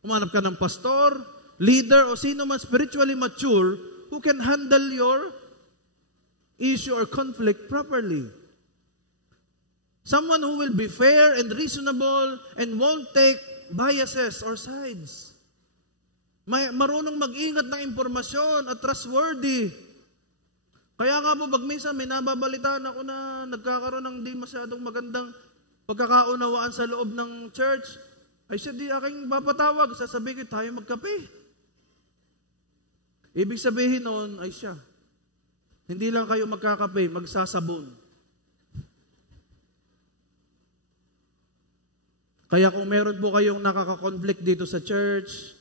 Humanap ka ng pastor, leader, o sino man spiritually mature who can handle your issue or conflict properly. Someone who will be fair and reasonable and won't take biases or sides. Marunong mag-ingat ng impormasyon at trustworthy. Kaya nga po, pag minsan may nababalitaan ako na nagkakaroon ng di masyadong magandang pagkakaunawaan sa loob ng church, ay siya di aking papatawag, sasabihin ko, tayo magkape. Ibig sabihin noon ay siya. Hindi lang kayo magkakape, magsasabon. Kaya kung meron po kayong nakaka-conflict dito sa church,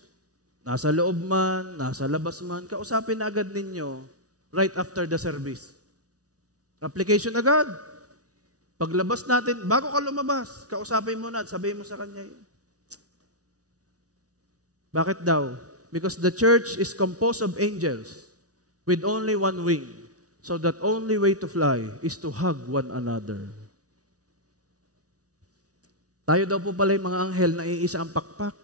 nasa loob man, nasa labas man, kausapin na agad ninyo right after the service. Application agad. Paglabas natin, bago ka lumabas, kausapin mo na at sabihin mo sa kanya yun. Bakit daw? Because the church is composed of angels with only one wing. So that only way to fly is to hug one another. Tayo daw po pala yung mga anghel na iisa ang pakpak.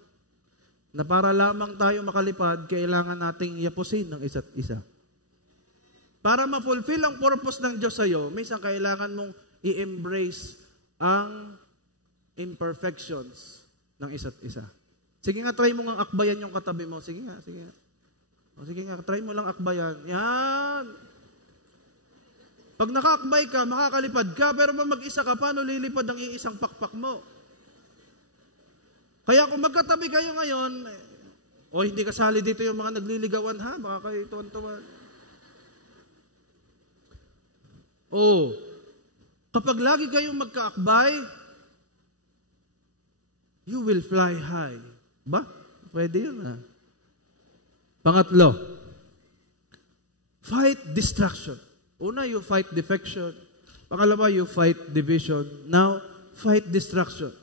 Na para lamang tayo makalipad, kailangan nating yapusin ng isa't isa. Para ma-fulfill ang purpose ng Diyos sa iyo, minsan kailangan mong i-embrace ang imperfections ng isa't isa. Sige nga, try mo nga akbayan yung katabi mo. Sige nga, sige nga. O, sige nga, try mo lang akbayan. Yan. Pag nakaakbay ka, makakalipad ka, pero mag-isa ka, paano lilipad ang iisang pakpak mo? Kaya kung magkatabi kayo ngayon, o hindi kasali dito yung mga nagliligawan, ha? Baka kayo tuwan-tuwan. Oh, kapag lagi kayong magkaakbay, you will fly high. Ba? Pwede yun ha. Pangatlo, fight distraction. Una, you fight defection. Pangalawa, you fight division. Now, fight distraction.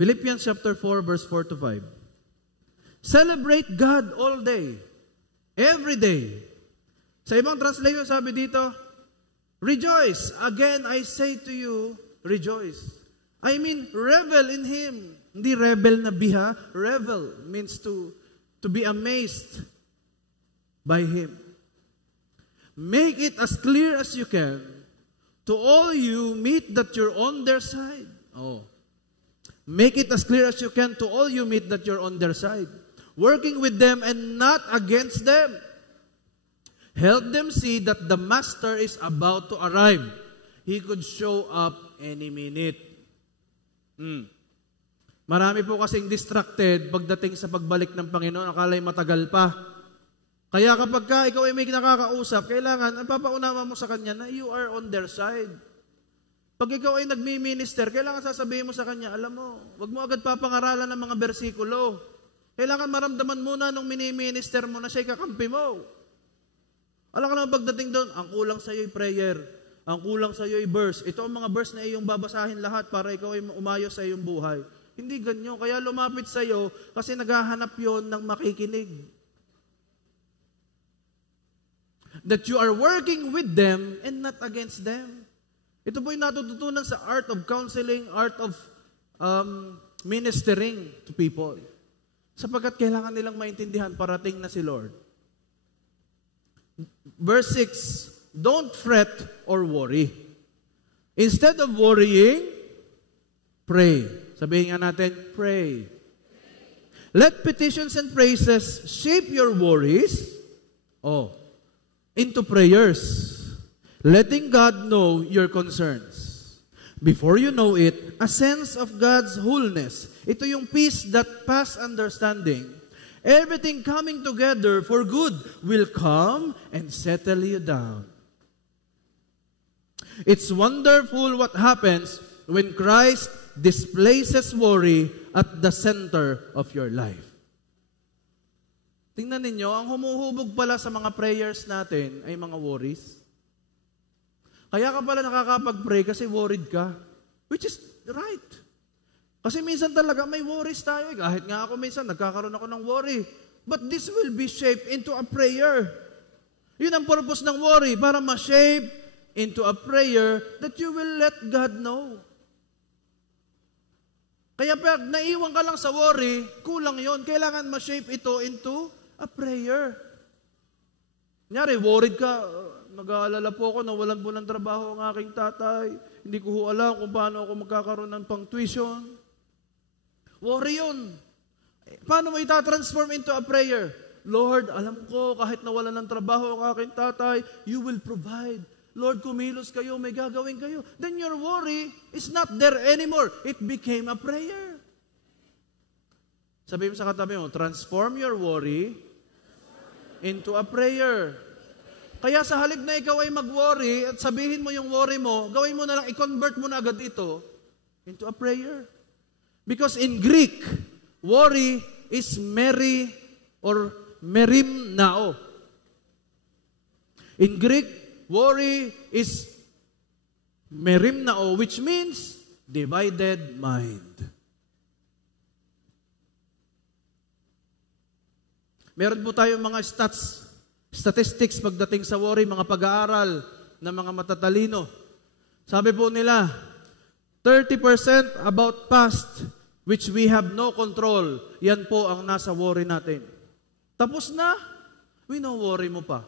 Philippians chapter 4, verse 4 to 5. Celebrate God all day. Every day. Sa ibang translation sabi dito, rejoice. Again, I say to you, rejoice. I mean, revel in Him. Hindi rebel na biha. Revel means to be amazed by Him. Make it as clear as you can to all you meet that you're on their side. Oh. Make it as clear as you can to all you meet that you're on their side. Working with them and not against them. Help them see that the Master is about to arrive. He could show up any minute. Marami po kasing distracted pagdating sa pagbalik ng Panginoon. Akala'y matagal pa. Kaya kapag ikaw ay may nakakausap, kailangan, ang papaunawa mo sa Kanya na you are on their side. Pag ikaw ay nagmi-minister, kailangan sasabihin mo sa Kanya, alam mo, wag mo agad papangaralan ng mga bersikulo. Kailangan maramdaman muna nung mini-minister mo na siya'y kakampi mo. Alam ka naman pagdating doon, ang kulang sa iyo'y prayer, ang kulang sa iyo'y verse. Ito ang mga verse na iyong babasahin lahat para ikaw ay umayos sa iyong buhay. Hindi ganyan. Kaya lumapit sa iyo kasi naghahanap yon ng makikinig. That you are working with them and not against them. Ito po yung natututunan sa art of counseling, art of ministering to people. Sapagkat kailangan nilang maintindihan, parating na si Lord. Verse 6, don't fret or worry. Instead of worrying, pray. Sabihin nga natin, pray. Let petitions and praises shape your worries into prayers, letting God know your concerns. Before you know it, a sense of God's wholeness. Ito yung peace that passes understanding. Everything coming together for good will come and settle you down. It's wonderful what happens when Christ displaces worry at the center of your life. Tingnan ninyo, ang humuhubog pala sa mga prayers natin ay mga worries. Kaya ka pala nakakapag-pray kasi worried ka. Which is right. Kasi minsan talaga may worries tayo. Kahit nga ako minsan, nagkakaroon ako ng worry. But this will be shaped into a prayer. Yun ang purpose ng worry, para ma-shape into a prayer that you will let God know. Kaya pag naiwan ka lang sa worry, kulang yon. Kailangan ma-shape ito into a prayer. Kunyari, worried ka, nag-aalala po ako na walang po ng trabaho ang aking tatay. Hindi ko alam kung paano ako magkakaroon ng pang-tuition. Worry yun. Paano mo itatransform into a prayer? Lord, alam ko kahit nawalan ng trabaho ang aking tatay, you will provide. Lord, kumilos kayo, may gagawin kayo. Then your worry is not there anymore. It became a prayer. Sabihin mo sa katabi mo, transform your worry into a prayer. Kaya sa halip na ikaw ay mag-worry at sabihin mo yung worry mo, gawin mo na lang, i-convert mo na agad ito into a prayer. Because in Greek, worry is meri or merimnao. In Greek, worry is merimnao, which means divided mind. Meron po tayong mga statistics pagdating sa worry, mga pag-aaral ng mga matatalino. Sabi po nila, 30% about past which we have no control. Yan po ang nasa worry natin. Tapos na, wino-worry mo pa.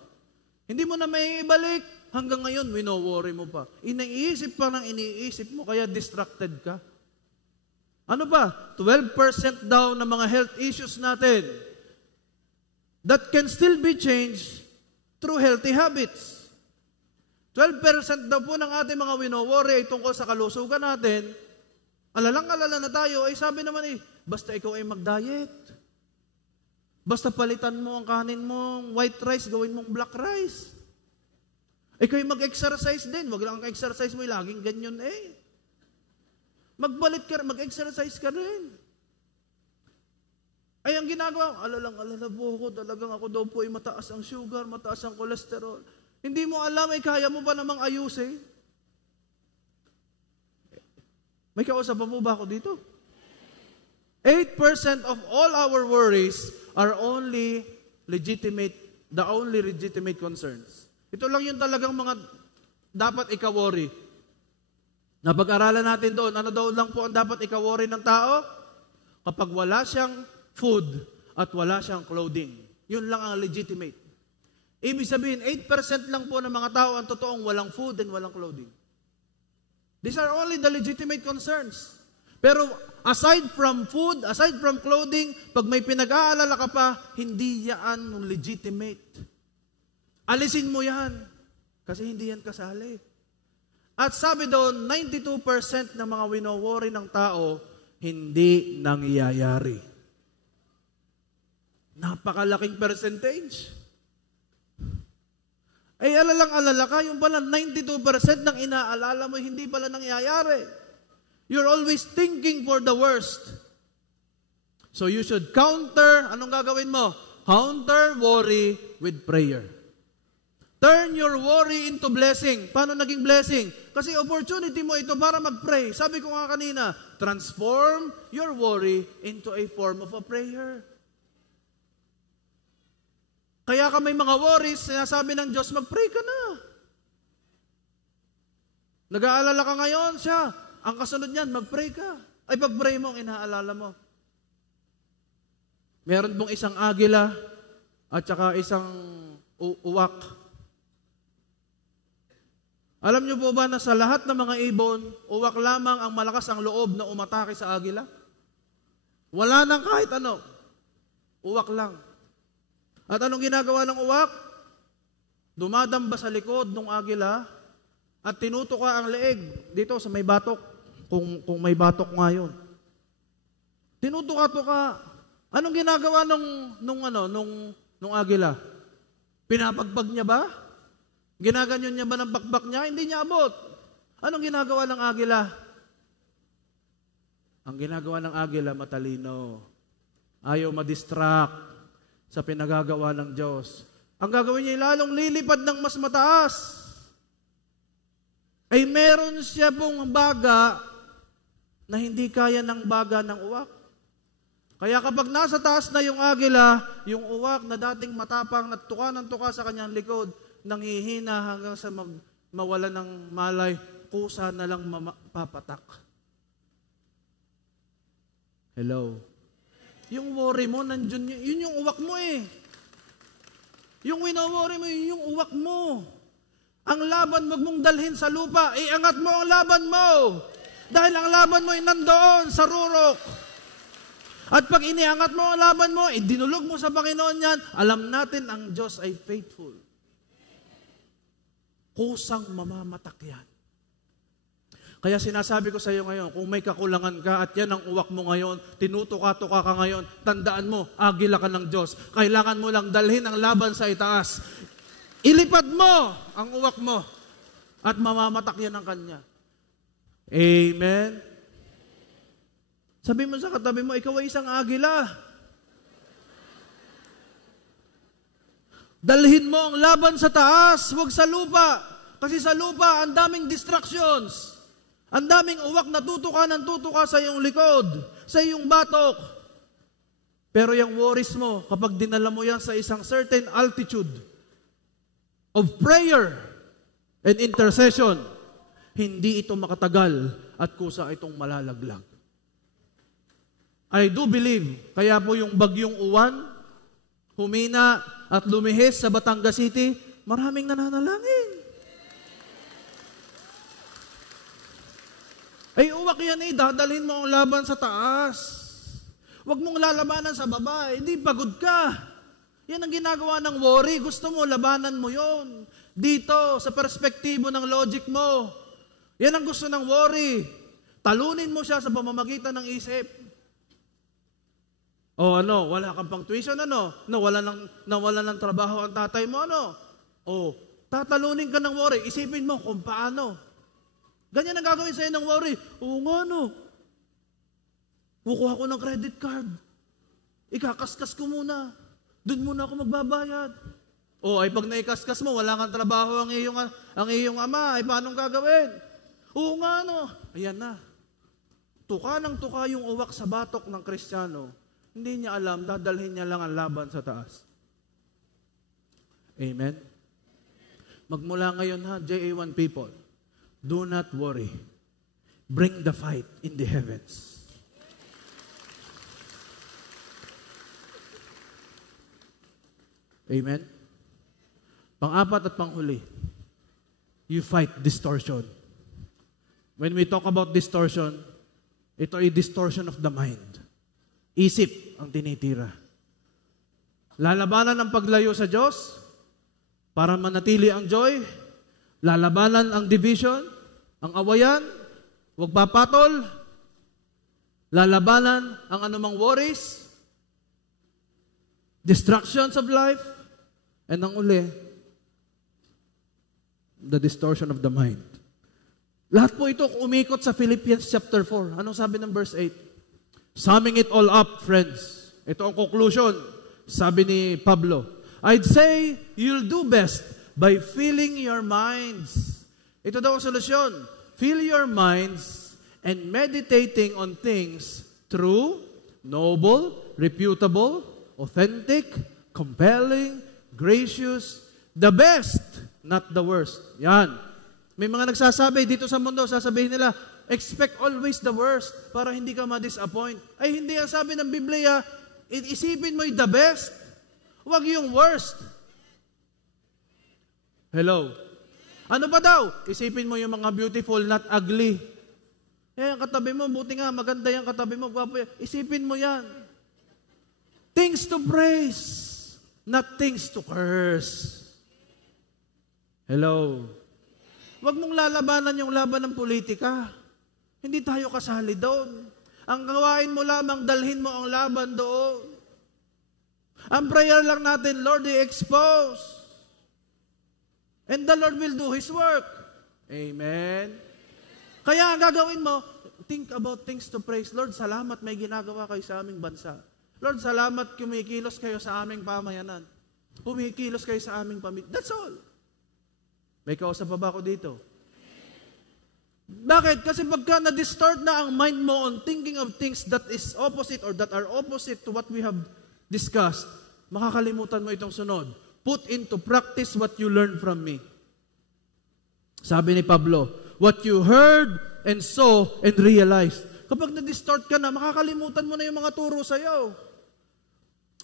Hindi mo na may ibalik. Hanggang ngayon, wino-worry mo pa. Iniisip pa ng iniisip mo, kaya distracted ka. Ano ba? 12% daw ng mga health issues natin that can still be changed through healthy habits. 12% daw po ng ating mga wino-worry ay tungkol sa kalusugan natin. Alalang-alala na tayo, ay sabi naman basta ikaw ay mag-diet. Basta palitan mo ang kanin mong white rice, gawin mong black rice. Ikaw ay mag-exercise din. Wag lang ang exercise mo, laging ganyan Magbalit ka, mag-exercise ka rin. Ay, ang ginagawa, alala po ako, talagang ako daw po ay mataas ang sugar, mataas ang cholesterol. Hindi mo alam, kaya mo ba namang ayusin? May kausap mo ba ako dito? 8% of all our worries are only the only legitimate concerns. Ito lang yung talagang mga dapat ika-worry. Napag-aralan natin doon, ano daw lang po ang dapat ika-worry ng tao? Kapag wala siyang food at wala siyang clothing. Yun lang ang legitimate. Ibig sabihin, 8% lang po ng mga tao ang totoong walang food and walang clothing. These are only the legitimate concerns. Pero aside from food, aside from clothing, pag may pinag-aalala ka pa, hindi yan legitimate. Alisin mo yan. Kasi hindi yan kasali. At sabi doon, 92% ng mga wino-worry ng tao, hindi nangyayari. Napakalaking percentage. Ay alalang-alala ka, yung pala 92% ng inaalala mo, hindi pala nangyayari. You're always thinking for the worst. So you should counter, anong gagawin mo? Counter worry with prayer. Turn your worry into blessing. Paano naging blessing? Kasi opportunity mo ito para mag-pray. Sabi ko nga kanina, transform your worry into a form of a prayer. Kaya ka may mga worries, sinasabi ng Diyos, mag-pray ka na. Nag-aalala ka ngayon, siya. Ang kasunod niyan, mag-pray ka. Ay, pag-pray mo, ang inaalala mo. Meron pong isang agila at saka isang uwak. Alam niyo po ba na sa lahat ng mga ibon, uwak lamang ang malakas ang loob na umatake sa agila? Wala nang kahit ano. Uwak lang. At anong ginagawa ng uwak? Dumadamba sa likod ng agila at tinutuka ang leeg dito sa may batok. Kung may batok nga yun. Tinutuka-tuka. Anong ginagawa nung agila? Pinapagpag niya ba? Ginaganyan niya ba ng bakbak niya? Hindi niya abot. Anong ginagawa ng agila? Ang ginagawa ng agila, matalino. Ayaw madistract sa pinagagawa ng Diyos. Ang gagawin niya, lalong lilipad ng mas mataas. Ay meron siya pong baga na hindi kaya ng baga ng uwak. Kaya kapag nasa taas na yung agila, yung uwak na dating matapang, natuka ng tuka sa kanyang likod, nanghihina hanggang sa mawala ng malay, kusa na lang papatak. Hello? Yung worry mo, nandun yun yung uwak mo eh. Yung wino-worry mo, yun yung uwak mo. Ang laban, wag mong dalhin sa lupa, iangat mo ang laban mo. Dahil ang laban mo ay nandoon sa rurok. At pag iniangat mo ang laban mo, dinulog mo sa Panginoon yan, alam natin ang Diyos ay faithful. Kusang mamamatak yan. Kaya sinasabi ko sa iyo ngayon, kung may kakulangan ka at yan ang uwak mo ngayon, tinutuka-tuka ka ngayon, tandaan mo, agila ka ng Diyos. Kailangan mo lang dalhin ang laban sa itaas. Ilipad mo ang uwak mo at mamamatak yan ng Kanya. Amen? Sabi mo sa katabi mo, ikaw ay isang agila. Dalhin mo ang laban sa taas, huwag sa lupa. Kasi sa lupa, ang daming distractions. Ang daming uwak na tutuka ng tutuka sa iyong likod, sa iyong batok. Pero yung worries mo, kapag dinala mo yan sa isang certain altitude of prayer and intercession, hindi ito makatagal at kusa itong malalaglag. I do believe, kaya po yung bagyong uwan, humina at lumihis sa Batangas City, maraming nananalangin. Ay uwak yan eh, dadalhin mo ang laban sa taas. Huwag mong lalabanan sa baba, hindi pagod ka. Yan ang ginagawa ng worry, gusto mo, labanan mo yon. Dito, sa perspektibo ng logic mo. Yan ang gusto ng worry. Talunin mo siya sa pamamagitan ng isip. O wala kang pang tuition, nawala ng trabaho ang tatay mo, O, tatalunin ka ng worry, isipin mo kung paano. Ganyan ang gagawin sa'yo ng worry. Oo nga, kukuha ko ng credit card. Ikakaskas ko muna. Doon muna ako magbabayad. O, ay pag naikaskas mo, wala kang trabaho ang iyong ama, ay paanong gagawin? Oo nga, ayan na. tuka ng tuka yung uwak sa batok ng Kristiyano, hindi niya alam, dadalhin niya lang ang laban sa taas. Amen? Magmula ngayon ha, JA1 people, do not worry. Bring the fight in the heavens. Amen? Pang-apat at panghuli, you fight distortion. When we talk about distortion, ito ay distortion of the mind. Isip ang tinitira. Lalabanan ang paglayo sa Diyos para manatili ang joy. Lalabanan ang division, ang awayan, huwag papatol. Lalabanan ang anumang worries, distractions of life, and ang uli, the distortion of the mind. Lahat po ito umikot sa Philippians chapter 4. Anong sabi ng verse 8? Summing it all up, friends. Ito ang conclusion. Sabi ni Pablo, I'd say you'll do best by filling your minds. Ito daw ang solusyon. Fill your minds and meditating on things true, noble, reputable, authentic, compelling, gracious, the best, not the worst. Yan. May mga nagsasabi dito sa mundo, sasabihin nila, expect always the worst para hindi ka ma-disappoint. Ay, hindi ang sabi ng Biblia, isipin mo yung the best, huwag yung worst. Hello? Ano ba daw? Isipin mo yung mga beautiful, not ugly. Eh, ang katabi mo, buti nga, maganda yung katabi mo, gwapo yan. Isipin mo yan. Things to praise, not things to curse. Hello? Huwag mong lalabanan yung laban ng politika. Hindi tayo kasali doon. Ang gawain mo lamang, dalhin mo ang laban doon. Ang prayer lang natin, Lord, i-expose. And the Lord will do His work. Amen. Kaya ang gagawin mo, think about things to praise. Lord, salamat may ginagawa kayo sa aming bansa. Lord, salamat kumikilos kayo sa aming pamayanan. Kumikilos kayo sa aming pamilya. That's all. May kausap pa ba ako dito? Bakit? Kasi pagka na-distort na ang mind mo on thinking of things that is opposite or that are opposite to what we have discussed, makakalimutan mo itong sunod. Put into practice what you learned from me. Sabi ni Pablo, what you heard and saw and realized. Kapag na-distort ka na, makakalimutan mo na yung mga turo sa'yo.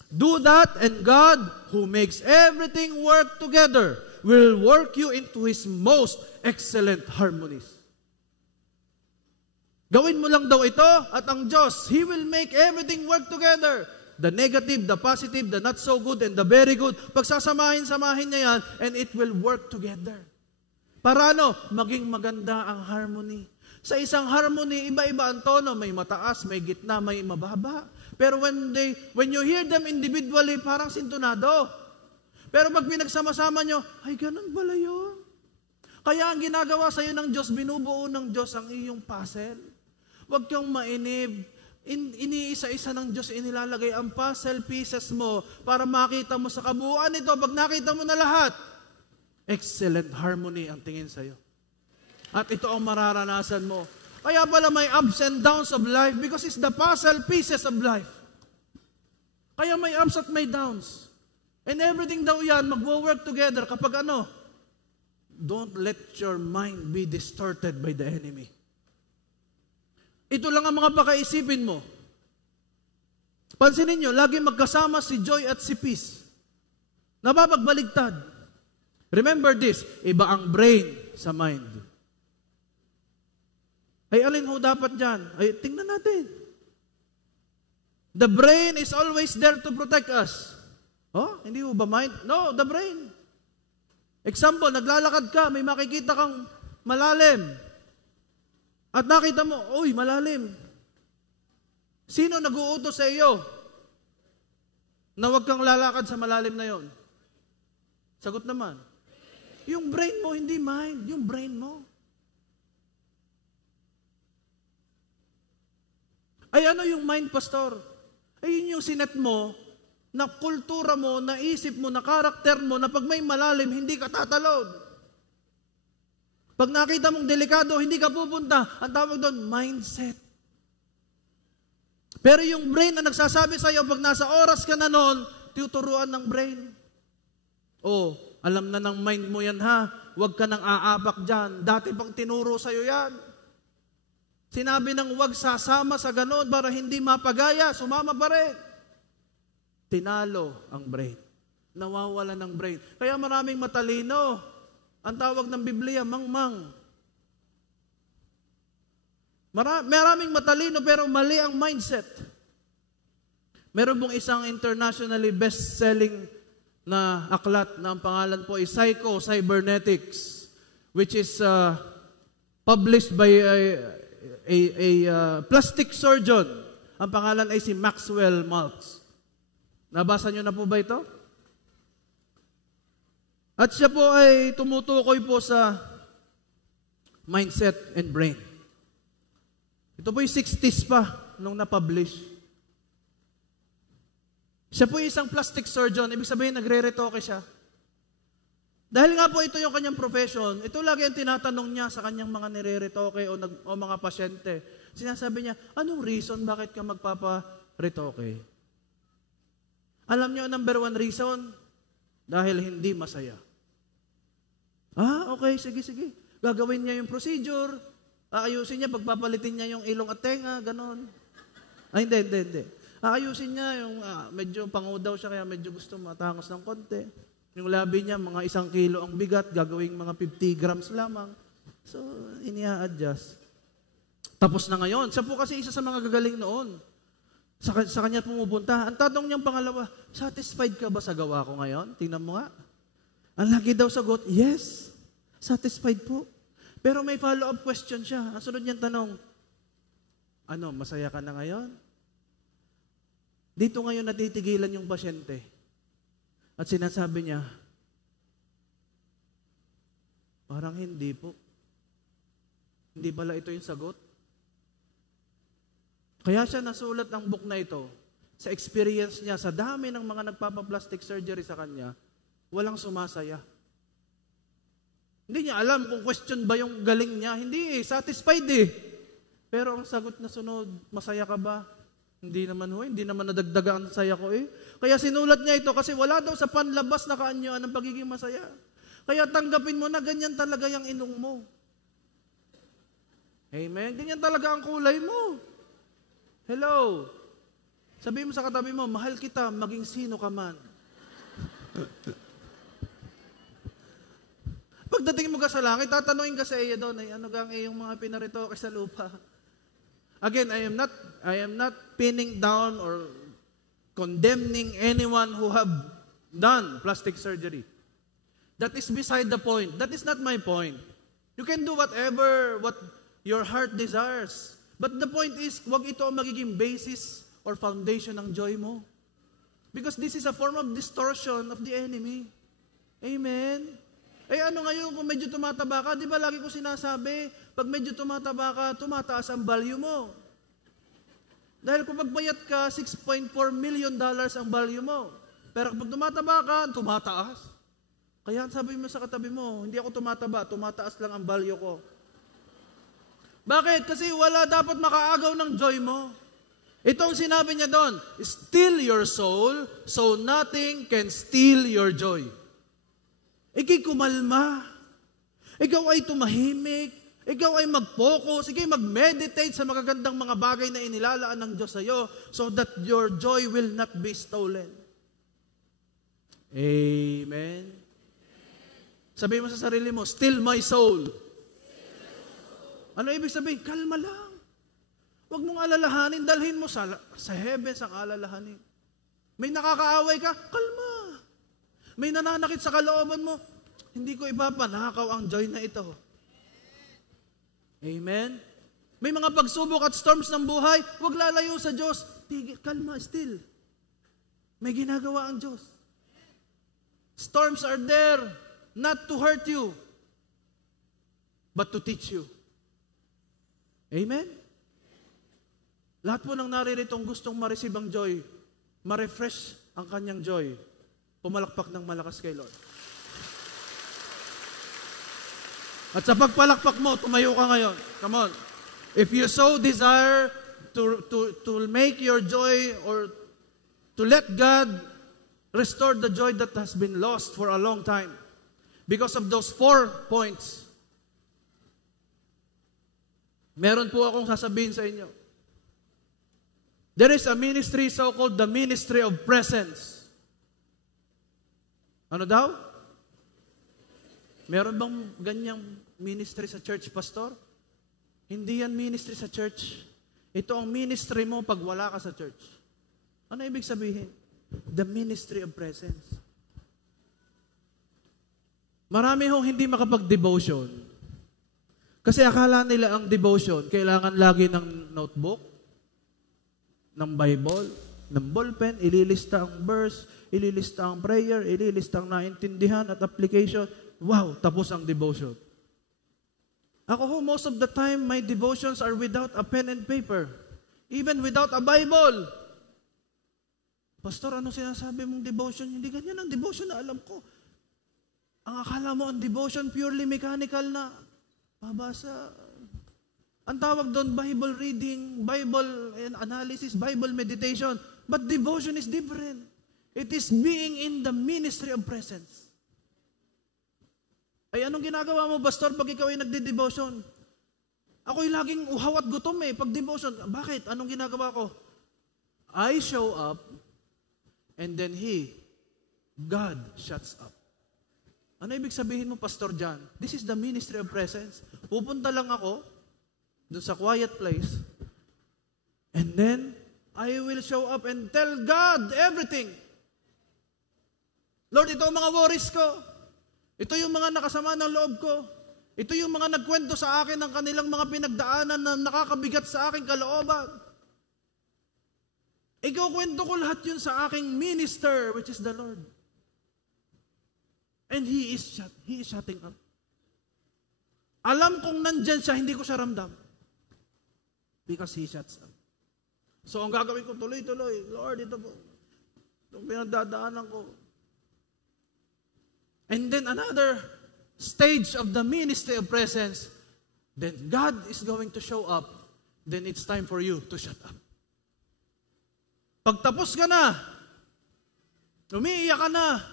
Do that and God, who makes everything work together, will work you into His most excellent harmonies. Gawin mo lang daw ito at ang Diyos, He will make everything work together. The negative, the positive, the not so good, and the very good. Pagsasamahin-samahin niya yan, and it will work together. Para ano? Maging maganda ang harmony. Sa isang harmony, iba-iba ang tono. May mataas, may gitna, may mababa. Pero when you hear them individually, parang sintonado. Pero pag pinagsama-sama nyo, ay ganun pala yun. Kaya ang ginagawa sa'yo ng Diyos, binubuo ng Diyos ang iyong puzzle. Huwag kang mainib. Iniisa-isa ng Diyos inilalagay ang puzzle pieces mo para makita mo sa kabuuan ito. Pag nakita mo na lahat, excellent harmony ang tingin sa'yo. At ito ang mararanasan mo. Kaya pala may ups and downs of life because it's the puzzle pieces of life. Kaya may ups at may downs. And everything daw yan, mag-work together kapag ano? Don't let your mind be distorted by the enemy. Ito lang ang mga pakaisipin mo. Pansinin nyo, lagi magkasama si joy at si peace. Napapagbaligtad. Remember this, iba ang brain sa mind. Ay, alin ho dapat dyan? Ay, tingnan natin. The brain is always there to protect us. Oh, hindi mo ba mind? No, the brain. Example, naglalakad ka, may makikita kang malalim. At nakita mo, uy, malalim. Sino nag-uutos sa iyo na huwag kang lalakad sa malalim na yon? Sagot naman. Yung brain mo, hindi mind. Yung brain mo. Ay, ano yung mind, pastor? Ay, yun yung sinet mo, na kultura mo, na isip mo, na karakter mo, na pag may malalim, hindi ka tatalon. Pag nakita mong delikado, hindi ka pupunta. Ang tawag doon, mindset. Pero yung brain na nagsasabi sa'yo, pag nasa oras ka na noon, tinuturuan ng brain. Oh, alam na ng mind mo yan ha, huwag ka nang aabak dyan. Dati pang tinuro sa'yo yan. Sinabi ng huwag sasama sa ganon para hindi mapagaya, sumama pa rin. Tinalo ang brain. Nawawala ng brain. Kaya maraming matalino. Ang tawag ng Biblia, mangmang. Maraming matalino pero mali ang mindset. Meron pong isang internationally best-selling na aklat na ang pangalan po ay Psycho-Cybernetics, which is published by a plastic surgeon. Ang pangalan ay si Maxwell Maltz. Nabasa niyo na po ba ito? At siya po ay tumutukoy po sa mindset and brain. Ito po yung 60s pa nung na-publish. Siya po yung isang plastic surgeon. Ibig sabihin, nagre-retoke siya. Dahil nga po ito yung kanyang profession, ito lagi ang tinatanong niya sa kanyang mga nire-retoke o mga pasyente. Sinasabi niya, anong reason bakit ka magpapa-retoke? Alam niyo, number one reason, dahil hindi masaya. Okay, sige. Gagawin niya yung procedure, aayusin niya, pagpapalitin niya yung ilong at tenga, ganon. Hindi. Aayusin niya yung medyo pangudaw siya, kaya medyo gusto matangos ng konti. Yung labi niya, mga 1 kilo ang bigat, gagawing mga 50 grams lamang. So, inia-adjust. Tapos na ngayon. Siya po kasi isa sa mga gagaling noon. Sa kanya pumupunta. Ang tanong niyang pangalawa, satisfied ka ba sa gawa ko ngayon? Tingnan mo nga. Ang lagi daw sagot, yes. Satisfied po. Pero may follow-up question siya. Ang sunod niyang tanong, masaya ka na ngayon? Dito ngayon natitigilan yung pasyente. At sinasabi niya, parang hindi po. Hindi pala ito yung sagot. Kaya siya nasulat ang book na ito. Sa experience niya, sa dami ng mga nagpapa-plastic surgery sa kanya, walang sumasaya. Hindi niya alam kung question ba yung galing niya. Hindi satisfied Pero ang sagot na sunod, masaya ka ba? Hindi naman nadagdagan ang saya ko Kaya sinulat niya ito kasi wala daw sa panlabas na kaanyuan ang pagiging masaya. Kaya tanggapin mo na ganyan talaga yung inong mo. Amen? Ganyan talaga ang kulay mo. Hello? Sabihin mo sa katabi mo, mahal kita, maging sino ka man. Pagdating mo ka sa langit, tatanungin ka sa iya doon, ano gang iyong mga pinarito ka sa lupa? Again, I am not pinning down or condemning anyone who have done plastic surgery. That is beside the point. That is not my point. You can do what your heart desires. But the point is, wag ito ang magiging basis or foundation ng joy mo. Because this is a form of distortion of the enemy. Amen? Ano ngayon kung medyo tumataba ka? Di ba lagi ko sinasabi, pag medyo tumataba ka, tumataas ang value mo. Dahil kung pagbayat ka, $6.4 million ang value mo. Pero kapag tumataba ka, tumataas. Kaya sabi mo sa katabi mo, hindi ako tumataba, tumataas lang ang value ko. Bakit? Kasi wala dapat makaagaw ng joy mo. Itong sinabi niya doon, steal your soul so nothing can steal your joy. Ika'y kumalma. Ikaw ay tumahimik. Ikaw ay mag-focus. Ikaw ay mag-meditate sa magagandang mga bagay na inilalaan ng Diyos sa iyo so that your joy will not be stolen. Amen? Sabihin mo sa sarili mo, still my soul. Ano ibig sabihin? Kalma lang. Huwag mong alalahanin. Dalhin mo sa heavens ang alalahanin. May nakakaaway ka? Kalma. May nananakit sa kalooban mo, hindi ko ipapanakaw ang joy na ito. Amen? May mga pagsubok at storms ng buhay, huwag lalayo sa Diyos. Kalma, still. May ginagawa ang Diyos. Storms are there not to hurt you, but to teach you. Amen? Lahat po ng nariritong gustong ma-receive ang joy, ma-refresh ang kanyang joy. Pumalakpak ng malakas kay Lord. At sa pagpalakpak mo, tumayo ka ngayon. Come on. If you so desire to make your joy, or to let God restore the joy that has been lost for a long time. Because of those 4 points, meron po akong sasabihin sa inyo. There is a ministry so-called the ministry of presence. Ano daw? Meron bang ganyang ministry sa church, pastor? Hindi yan ministry sa church. Ito ang ministry mo pag wala ka sa church. Ano ibig sabihin? The ministry of presence. Marami hong hindi makapag-devotion. Kasi akala nila ang devotion, kailangan lagi ng notebook, ng Bible, ng ballpen, ililista ang verse, ililista ang prayer, ililista ang naintindihan at application. Wow, tapos ang devotion. Ako ho, most of the time, my devotions are without a pen and paper. Even without a Bible. Pastor, ano sinasabi mong devotion? Hindi ganyan ang devotion na alam ko. Ang akala mo ang devotion, purely mechanical na babasa. Ang tawag doon, Bible reading, Bible analysis, Bible meditation. But devotion is different. It is being in the ministry of presence. Ay, anong ginagawa mo, pastor, pag ikaw ay nagde-devotion? Ako'y laging uhaw at gutom pag devotion. Bakit? Anong ginagawa ko? I show up, and then God shuts up. Ano ibig sabihin mo, Pastor John? This is the ministry of presence. Pupunta lang ako dun sa quiet place, and then I will show up and tell God everything. Lord, ito ang mga worries ko. Ito yung mga nakasama ng loob ko. Ito yung mga nagkwento sa akin ng kanilang mga pinagdaanan na nakakabigat sa aking kalooban. Ikukwento ko lahat yun sa aking minister, which is the Lord. And He is shutting up. Alam kong nandyan siya, hindi ko siya ramdam. Because He shuts up. So ang gagawin ko, tuloy-tuloy, Lord, ito po. Itong pinagdadaanan ko. And then another stage of the ministry of presence, then God is going to show up, then it's time for you to shut up. Pagtapos ka na, umiiyak ka na,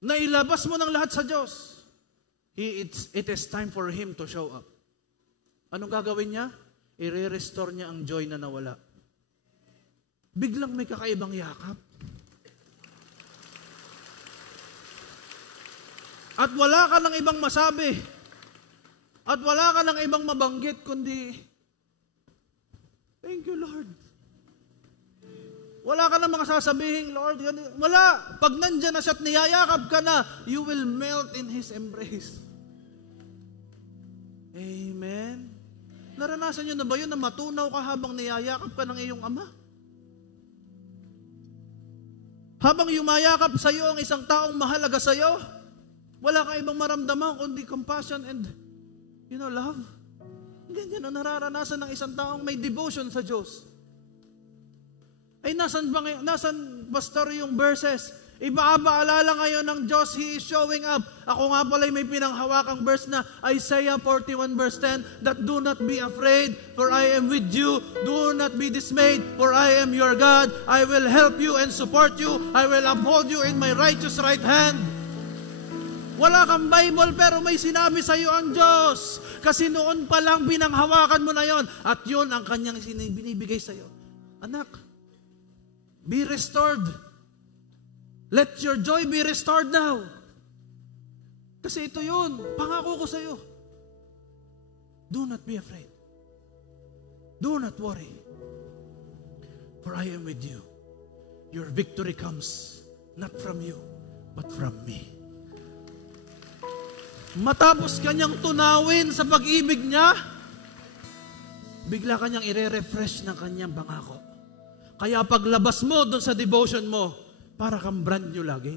nailabas mo ng lahat sa Diyos, it is time for Him to show up. Anong gagawin niya? I-restore niya ang joy na nawala. Biglang may kakaibang yakap. At wala ka ng ibang masabi. At wala ka ng ibang mabanggit, kundi, thank you, Lord. Wala ka ng mga sasabihin, Lord. Wala. Pag nandyan na siya at niyayakap ka na, you will melt in His embrace. Amen. Naranasan nyo na ba yun na matunaw ka habang niyayakap ka ng iyong ama? Habang yumayakap sa iyo ang isang taong mahalaga sa iyo, wala kang ibang maramdaman kundi compassion and, love. Ganyan ang nararanasan ng isang taong may devotion sa Diyos. Ay, nasan pastor yung verses? Ibabaalala ngayon ng Diyos, He is showing up. Ako nga pala may pinanghawakang verse na Isaiah 41 verse 10, that do not be afraid, for I am with you. Do not be dismayed, for I am your God. I will help you and support you. I will uphold you in my righteous right hand. Wala kang Bible pero may sinabi sa iyo ang Diyos. Kasi noon pa lang binanghawakan mo na yon at yon ang kanyang binibigay sa iyo. Anak, be restored. Let your joy be restored now. Kasi ito yun. Pangako ko sa iyo. Do not be afraid. Do not worry. For I am with you. Your victory comes not from you, but from me. Matapos kanyang tunawin sa pag-ibig niya, bigla kanyang ire-refresh ng kanyang pangako. Kaya paglabas mo doon sa devotion mo, para kang brand new lagi.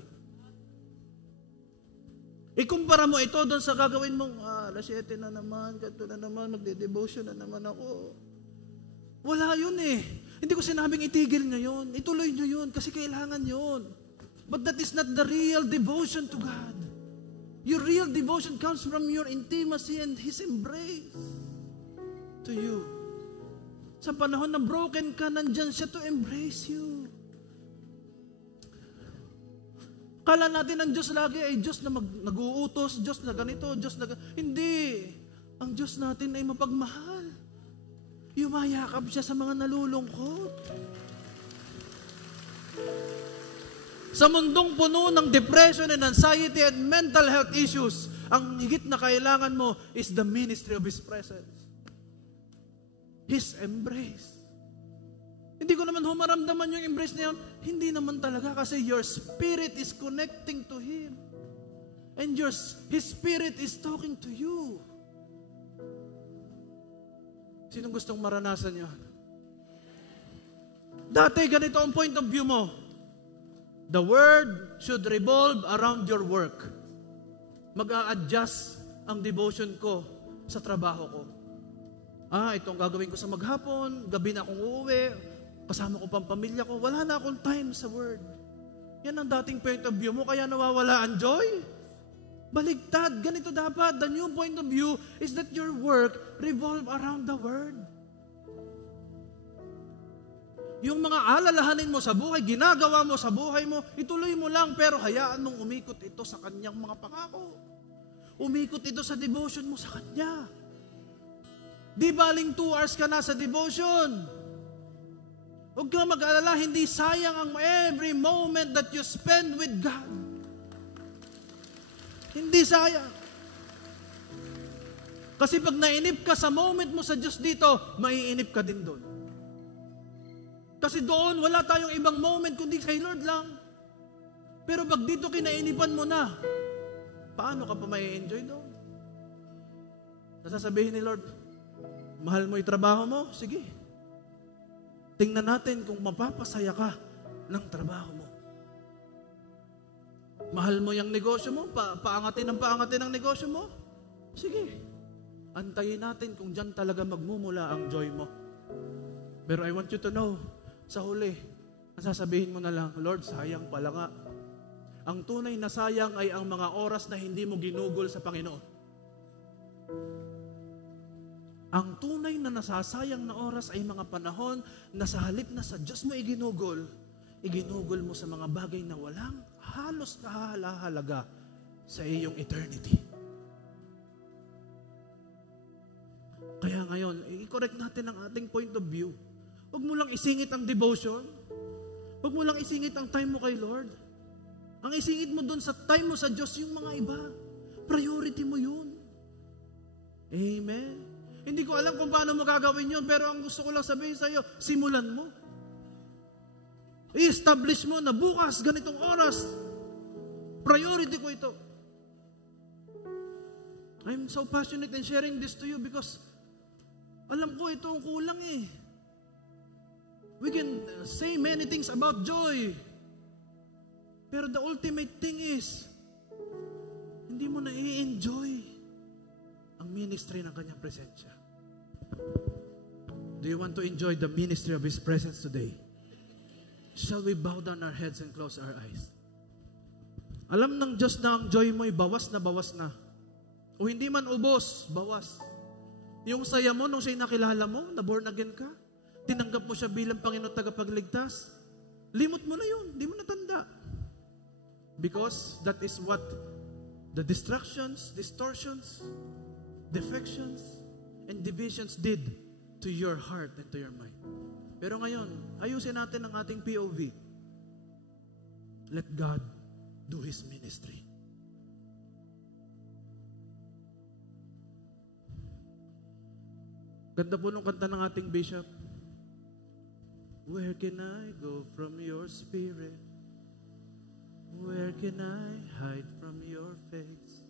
Ikumpara mo ito doon sa gagawin mong, alas 7 na naman, ganito na naman, magde-devotion na naman ako. Wala yun Hindi ko sinabing itigil nyo yun. Ituloy nyo yun kasi kailangan yun. But that is not the real devotion to God. Your real devotion comes from your intimacy and His embrace to you. Sa panahon na broken ka, nandyan siya to embrace you. Kala natin ang Diyos lagi ay Diyos na nag-uutos, Diyos na ganito, Diyos na hindi. Ang Diyos natin ay mapagmahal. Yumayakap siya sa mga nalulungkot. Sa mundong puno ng depression and anxiety and mental health issues, ang higit na kailangan mo is the ministry of His presence. His embrace. Hindi ko naman humaramdaman yung embrace na yun. Hindi naman talaga kasi your spirit is connecting to Him. And His spirit is talking to you. Sinong gustong maranasan yun? Dati ganito ang point of view mo. The word should revolve around your work. Mag-a-adjust ang devotion ko sa trabaho ko. Itong gagawin ko sa maghapon, gabi na akong uuwi, kasama ko pang pamilya ko, wala na akong time sa word. Yan ang dating point of view mo, kaya nawawala ang joy. Baligtad, ganito dapat. The new point of view is that your work revolve around the word. Yung mga alalahanin mo sa buhay, ginagawa mo sa buhay mo, ituloy mo lang, pero hayaan mong umikot ito sa kanyang mga pangako. Umikot ito sa devotion mo sa kanya. Di baling 2 hours ka na sa devotion. Huwag ka mag-alala, hindi sayang ang every moment that you spend with God. Hindi sayang. Kasi pag nainip ka sa moment mo sa Diyos dito, maiinip ka din doon. Kasi doon, wala tayong ibang moment kundi kay Lord lang. Pero pag dito kinainipan mo na, paano ka pa mai-enjoy doon? Nasasabihin ni Lord, mahal mo yung trabaho mo? Sige. Tingnan natin kung mapapasaya ka ng trabaho mo. Mahal mo yung negosyo mo? Paangatin ang negosyo mo? Sige. Antayin natin kung dyan talaga magmumula ang joy mo. Pero I want you to know, sa huli, nasasabihin mo na lang, Lord, sayang pala nga. Ang tunay na sayang ay ang mga oras na hindi mo ginugol sa Panginoon. Ang tunay na nasasayang na oras ay mga panahon na sa halip na sa Diyos mo iginugol mo sa mga bagay na walang halos kahalaga sa iyong eternity. Kaya ngayon, i-correct natin ang ating point of view. Huwag mo lang isingit ang devotion. Huwag mo lang isingit ang time mo kay Lord. Ang isingit mo dun sa time mo sa Diyos, yung mga iba. Priority mo yun. Amen. Hindi ko alam kung paano mo gagawin yun, pero ang gusto ko lang sabihin sa iyo, simulan mo. I-establish mo na bukas, ganitong oras, priority ko ito. I'm so passionate in sharing this to you because alam ko ito ang kulang eh. We can say many things about joy, pero the ultimate thing is, hindi mo na i-enjoy ang ministry ng kanyang presensya. Do you want to enjoy the ministry of His presence today? Shall we bow down our heads and close our eyes? Alam ng Diyos na ang joy mo'y bawas na bawas na. O hindi man ubos, bawas. Yung saya mo nung siya'y nakilala mo, na born again ka, tinanggap mo siya bilang Panginoon tagapagligtas, limot mo na yun, hindi mo natanda. Because that is what the distractions, distortions, defections, and divisions did to your heart and to your mind. Pero ngayon, ayusin natin ang ating POV. Let God do His ministry. Ganda po nung kanta ng ating bishop. Where can I go from your spirit? Where can I hide from your face?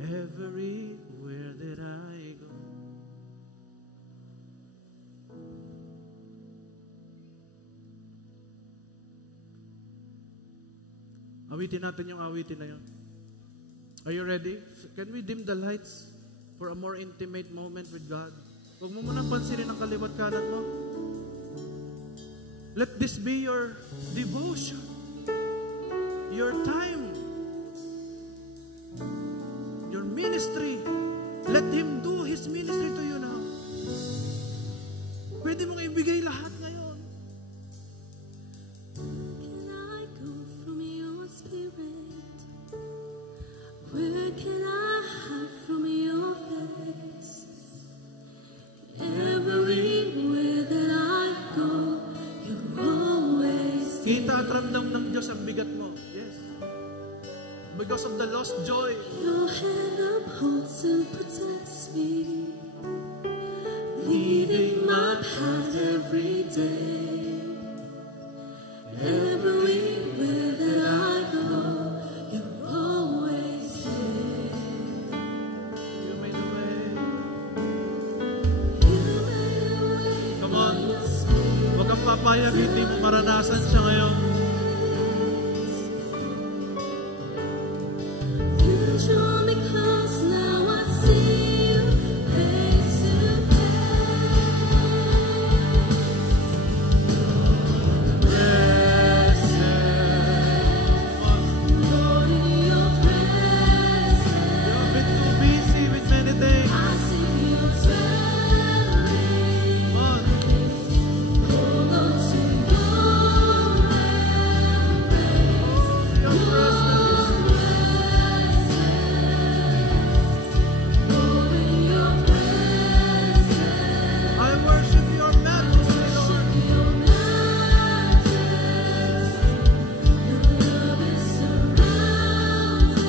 Everywhere that I go. Awitin natin yung awitin na yun. Are you ready? Can we dim the lights for a more intimate moment with God? Huwag mo munang pansinin ang kaliwat kanan mo. Let this be your devotion, your time, your ministry. Let Him do His ministry to you now. pakiramdam ng Diyos ang bigat mo. Yes. Because of the lost joy. Your hand upholds and protects me, leading my path every day. Everywhere that I go, you're always there. You made a way. You made a way. Come on. Your spirit. Huwag kang papayag, hindi mo maranasan siya ngayon. You draw me close, now I see you face to Lord, in your presence, You've been too busy with many things. I see you turning. Come on. Hold on to your embrace. Your presence. Lord, in your presence, I worship your majesty, Lord. your majesty, your love is surrounding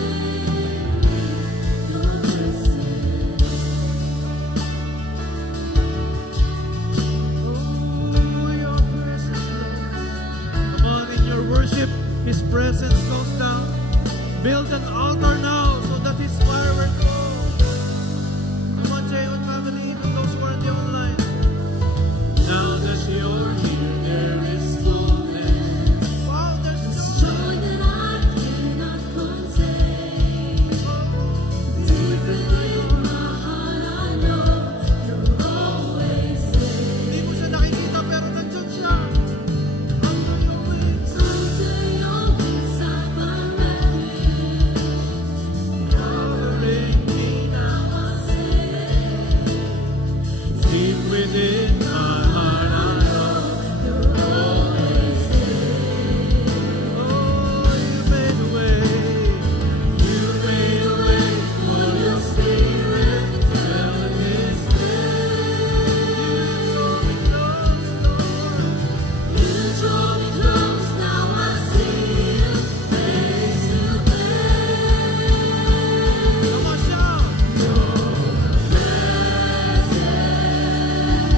me. Your presence. Oh, your presence, Lord. Come on, in your worship, His presence goes down. Build an altar now so that His firework flows. Come on, J1 family, even those who are on the online. Now that you're here, there is fullness. Wow, there's joy. Joy that I cannot contain. Deep within my heart, I know you're always there. Hindi mo siya nakikita pero nandiyan siya. Under your wings. Under your wings, I find refuge. Covering me now. Now I say, Deep within my heart, I know. you're always there. Oh, you made a way. You made a way for your spirit to dwell in this place. You draw me close, Lord. You draw me close, now I see you face to face. Come on, shout. Your presence, Lord, in your presence, your love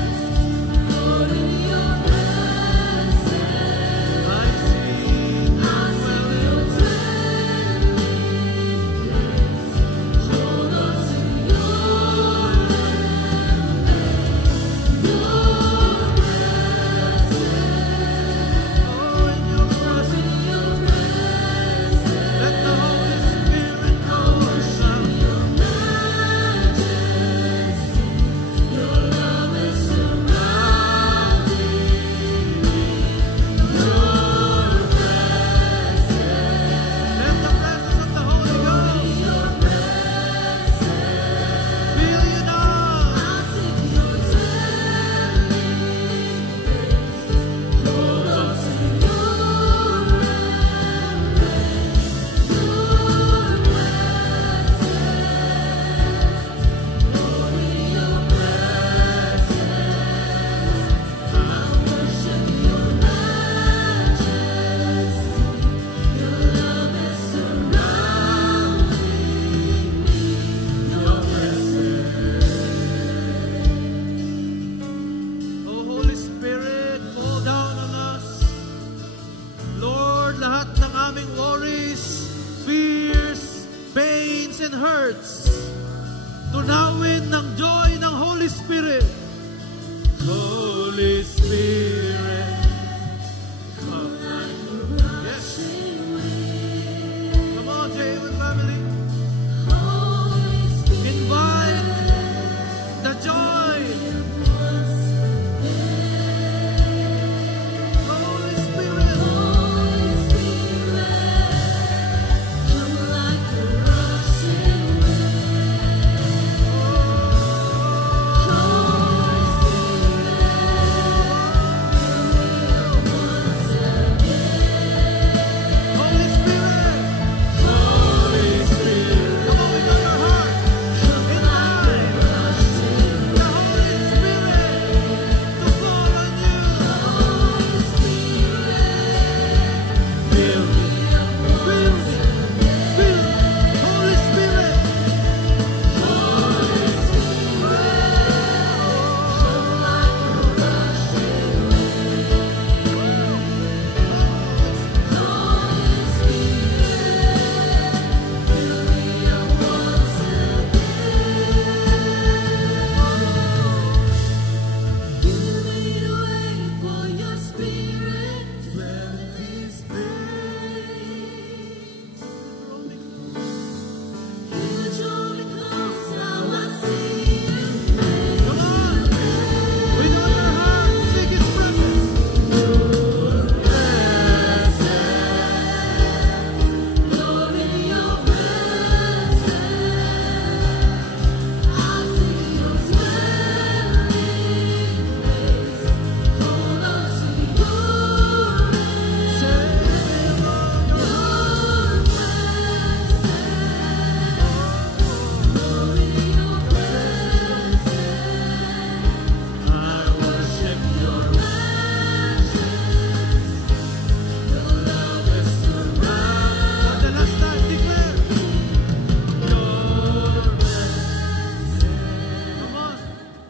is surrounding me. Your presence. You've been too busy with many things. Your presence, Lord, in your presence,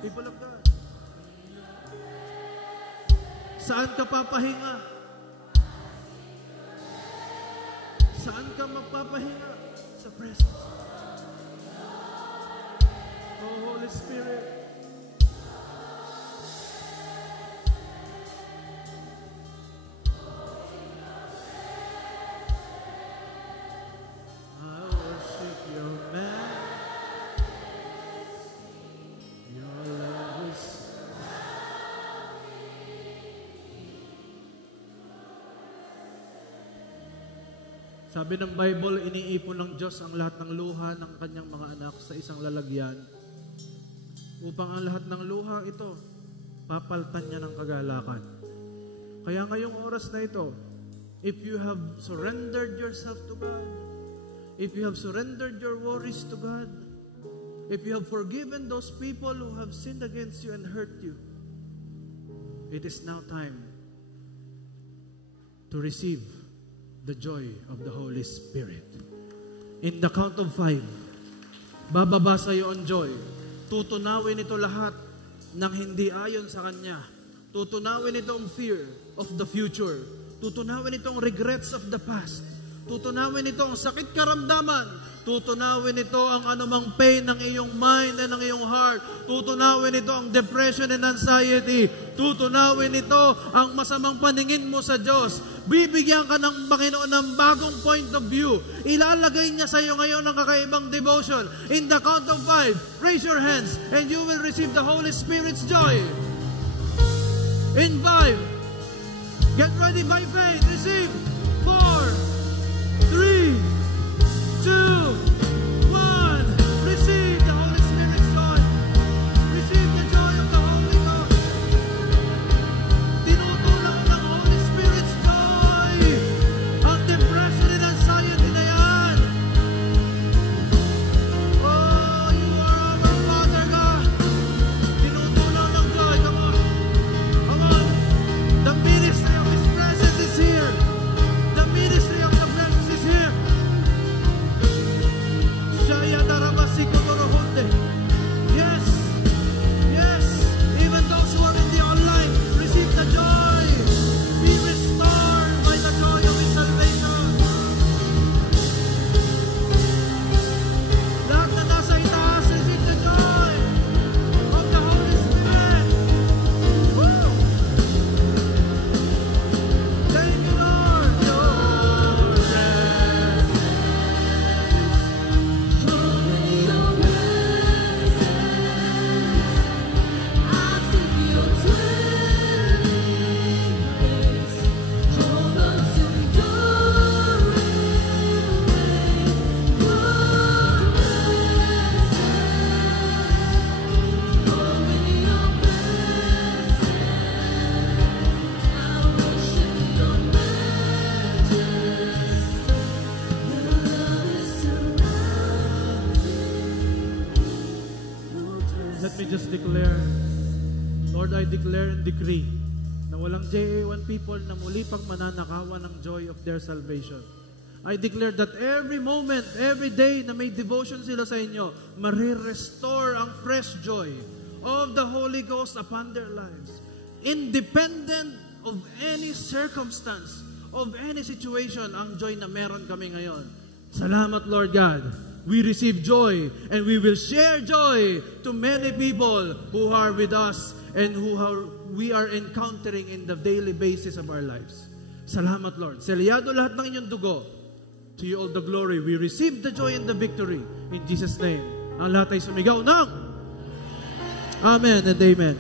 People of God. Saan ka papahinga? Saan ka magpapahinga? Sa presence. Oh, Holy Spirit. I worship your man. Your love is Sabi ng Bible, iniipon ng Diyos ang lahat ng luha ng kanyang mga anak sa isang lalagyan upang ang lahat ng luha ito, papaltan niya ng kagalakan. Kaya ngayong oras na ito, if you have surrendered yourself to God, if you have surrendered your worries to God, if you have forgiven those people who have sinned against you and hurt you, it is now time to receive the joy of the Holy Spirit. In the count of 5, bababa sa iyo ang joy. Tutunawin ito lahat ng hindi ayon sa Kanya. Tutunawin ito ang fear of the future. Tutunawin ito ang regrets of the past. Tutunawin ito ang sakit karamdaman. Tutunawin ito ang anumang pain ng iyong mind and ng iyong heart. Tutunawin ito ang depression and anxiety. Tutunawin ito ang masamang paningin mo sa Diyos. Bibigyan ka ng Panginoon ng bagong point of view. Ilalagay niya sa iyo ngayon ng kakaibang devotion. In the count of 5, raise your hands and you will receive the Holy Spirit's joy. In 5, get ready by faith. Receive. 4, 3, 2, 1. Receive the Holy Spirit's joy. Receive the joy of the Holy Ghost. Tinutulong ng Holy Spirit's joy ang depression and anxiety na yan. Oh, you are our Father God. Tinutulong ng joy. Come on. Come on. The ministry of His presence is here. The ministry of the presence is here. Yes, yes, even those who are in the online, receive the joy. Be restored by the joy of His salvation. Lahat na nasa itaas, receive the joy of the Holy Spirit. Woo! Thank you, Lord. Let me just declare, Lord, I declare and decree na walang JA1 people na muli pang mananakawan ng joy of their salvation. I declare that every moment, every day na may devotion sila sa inyo, marirestore ang fresh joy of the Holy Ghost upon their lives. Independent of any circumstance, of any situation, ang joy na meron kami ngayon. Salamat, Lord God. We receive joy and we will share joy to many people who are with us and we are encountering in the daily basis of our lives. Salamat, Lord. Selyado lahat ng inyong dugo. To you all the glory. We receive the joy and the victory. In Jesus' name. Ang lahat ay sumigaw ng Amen and Amen.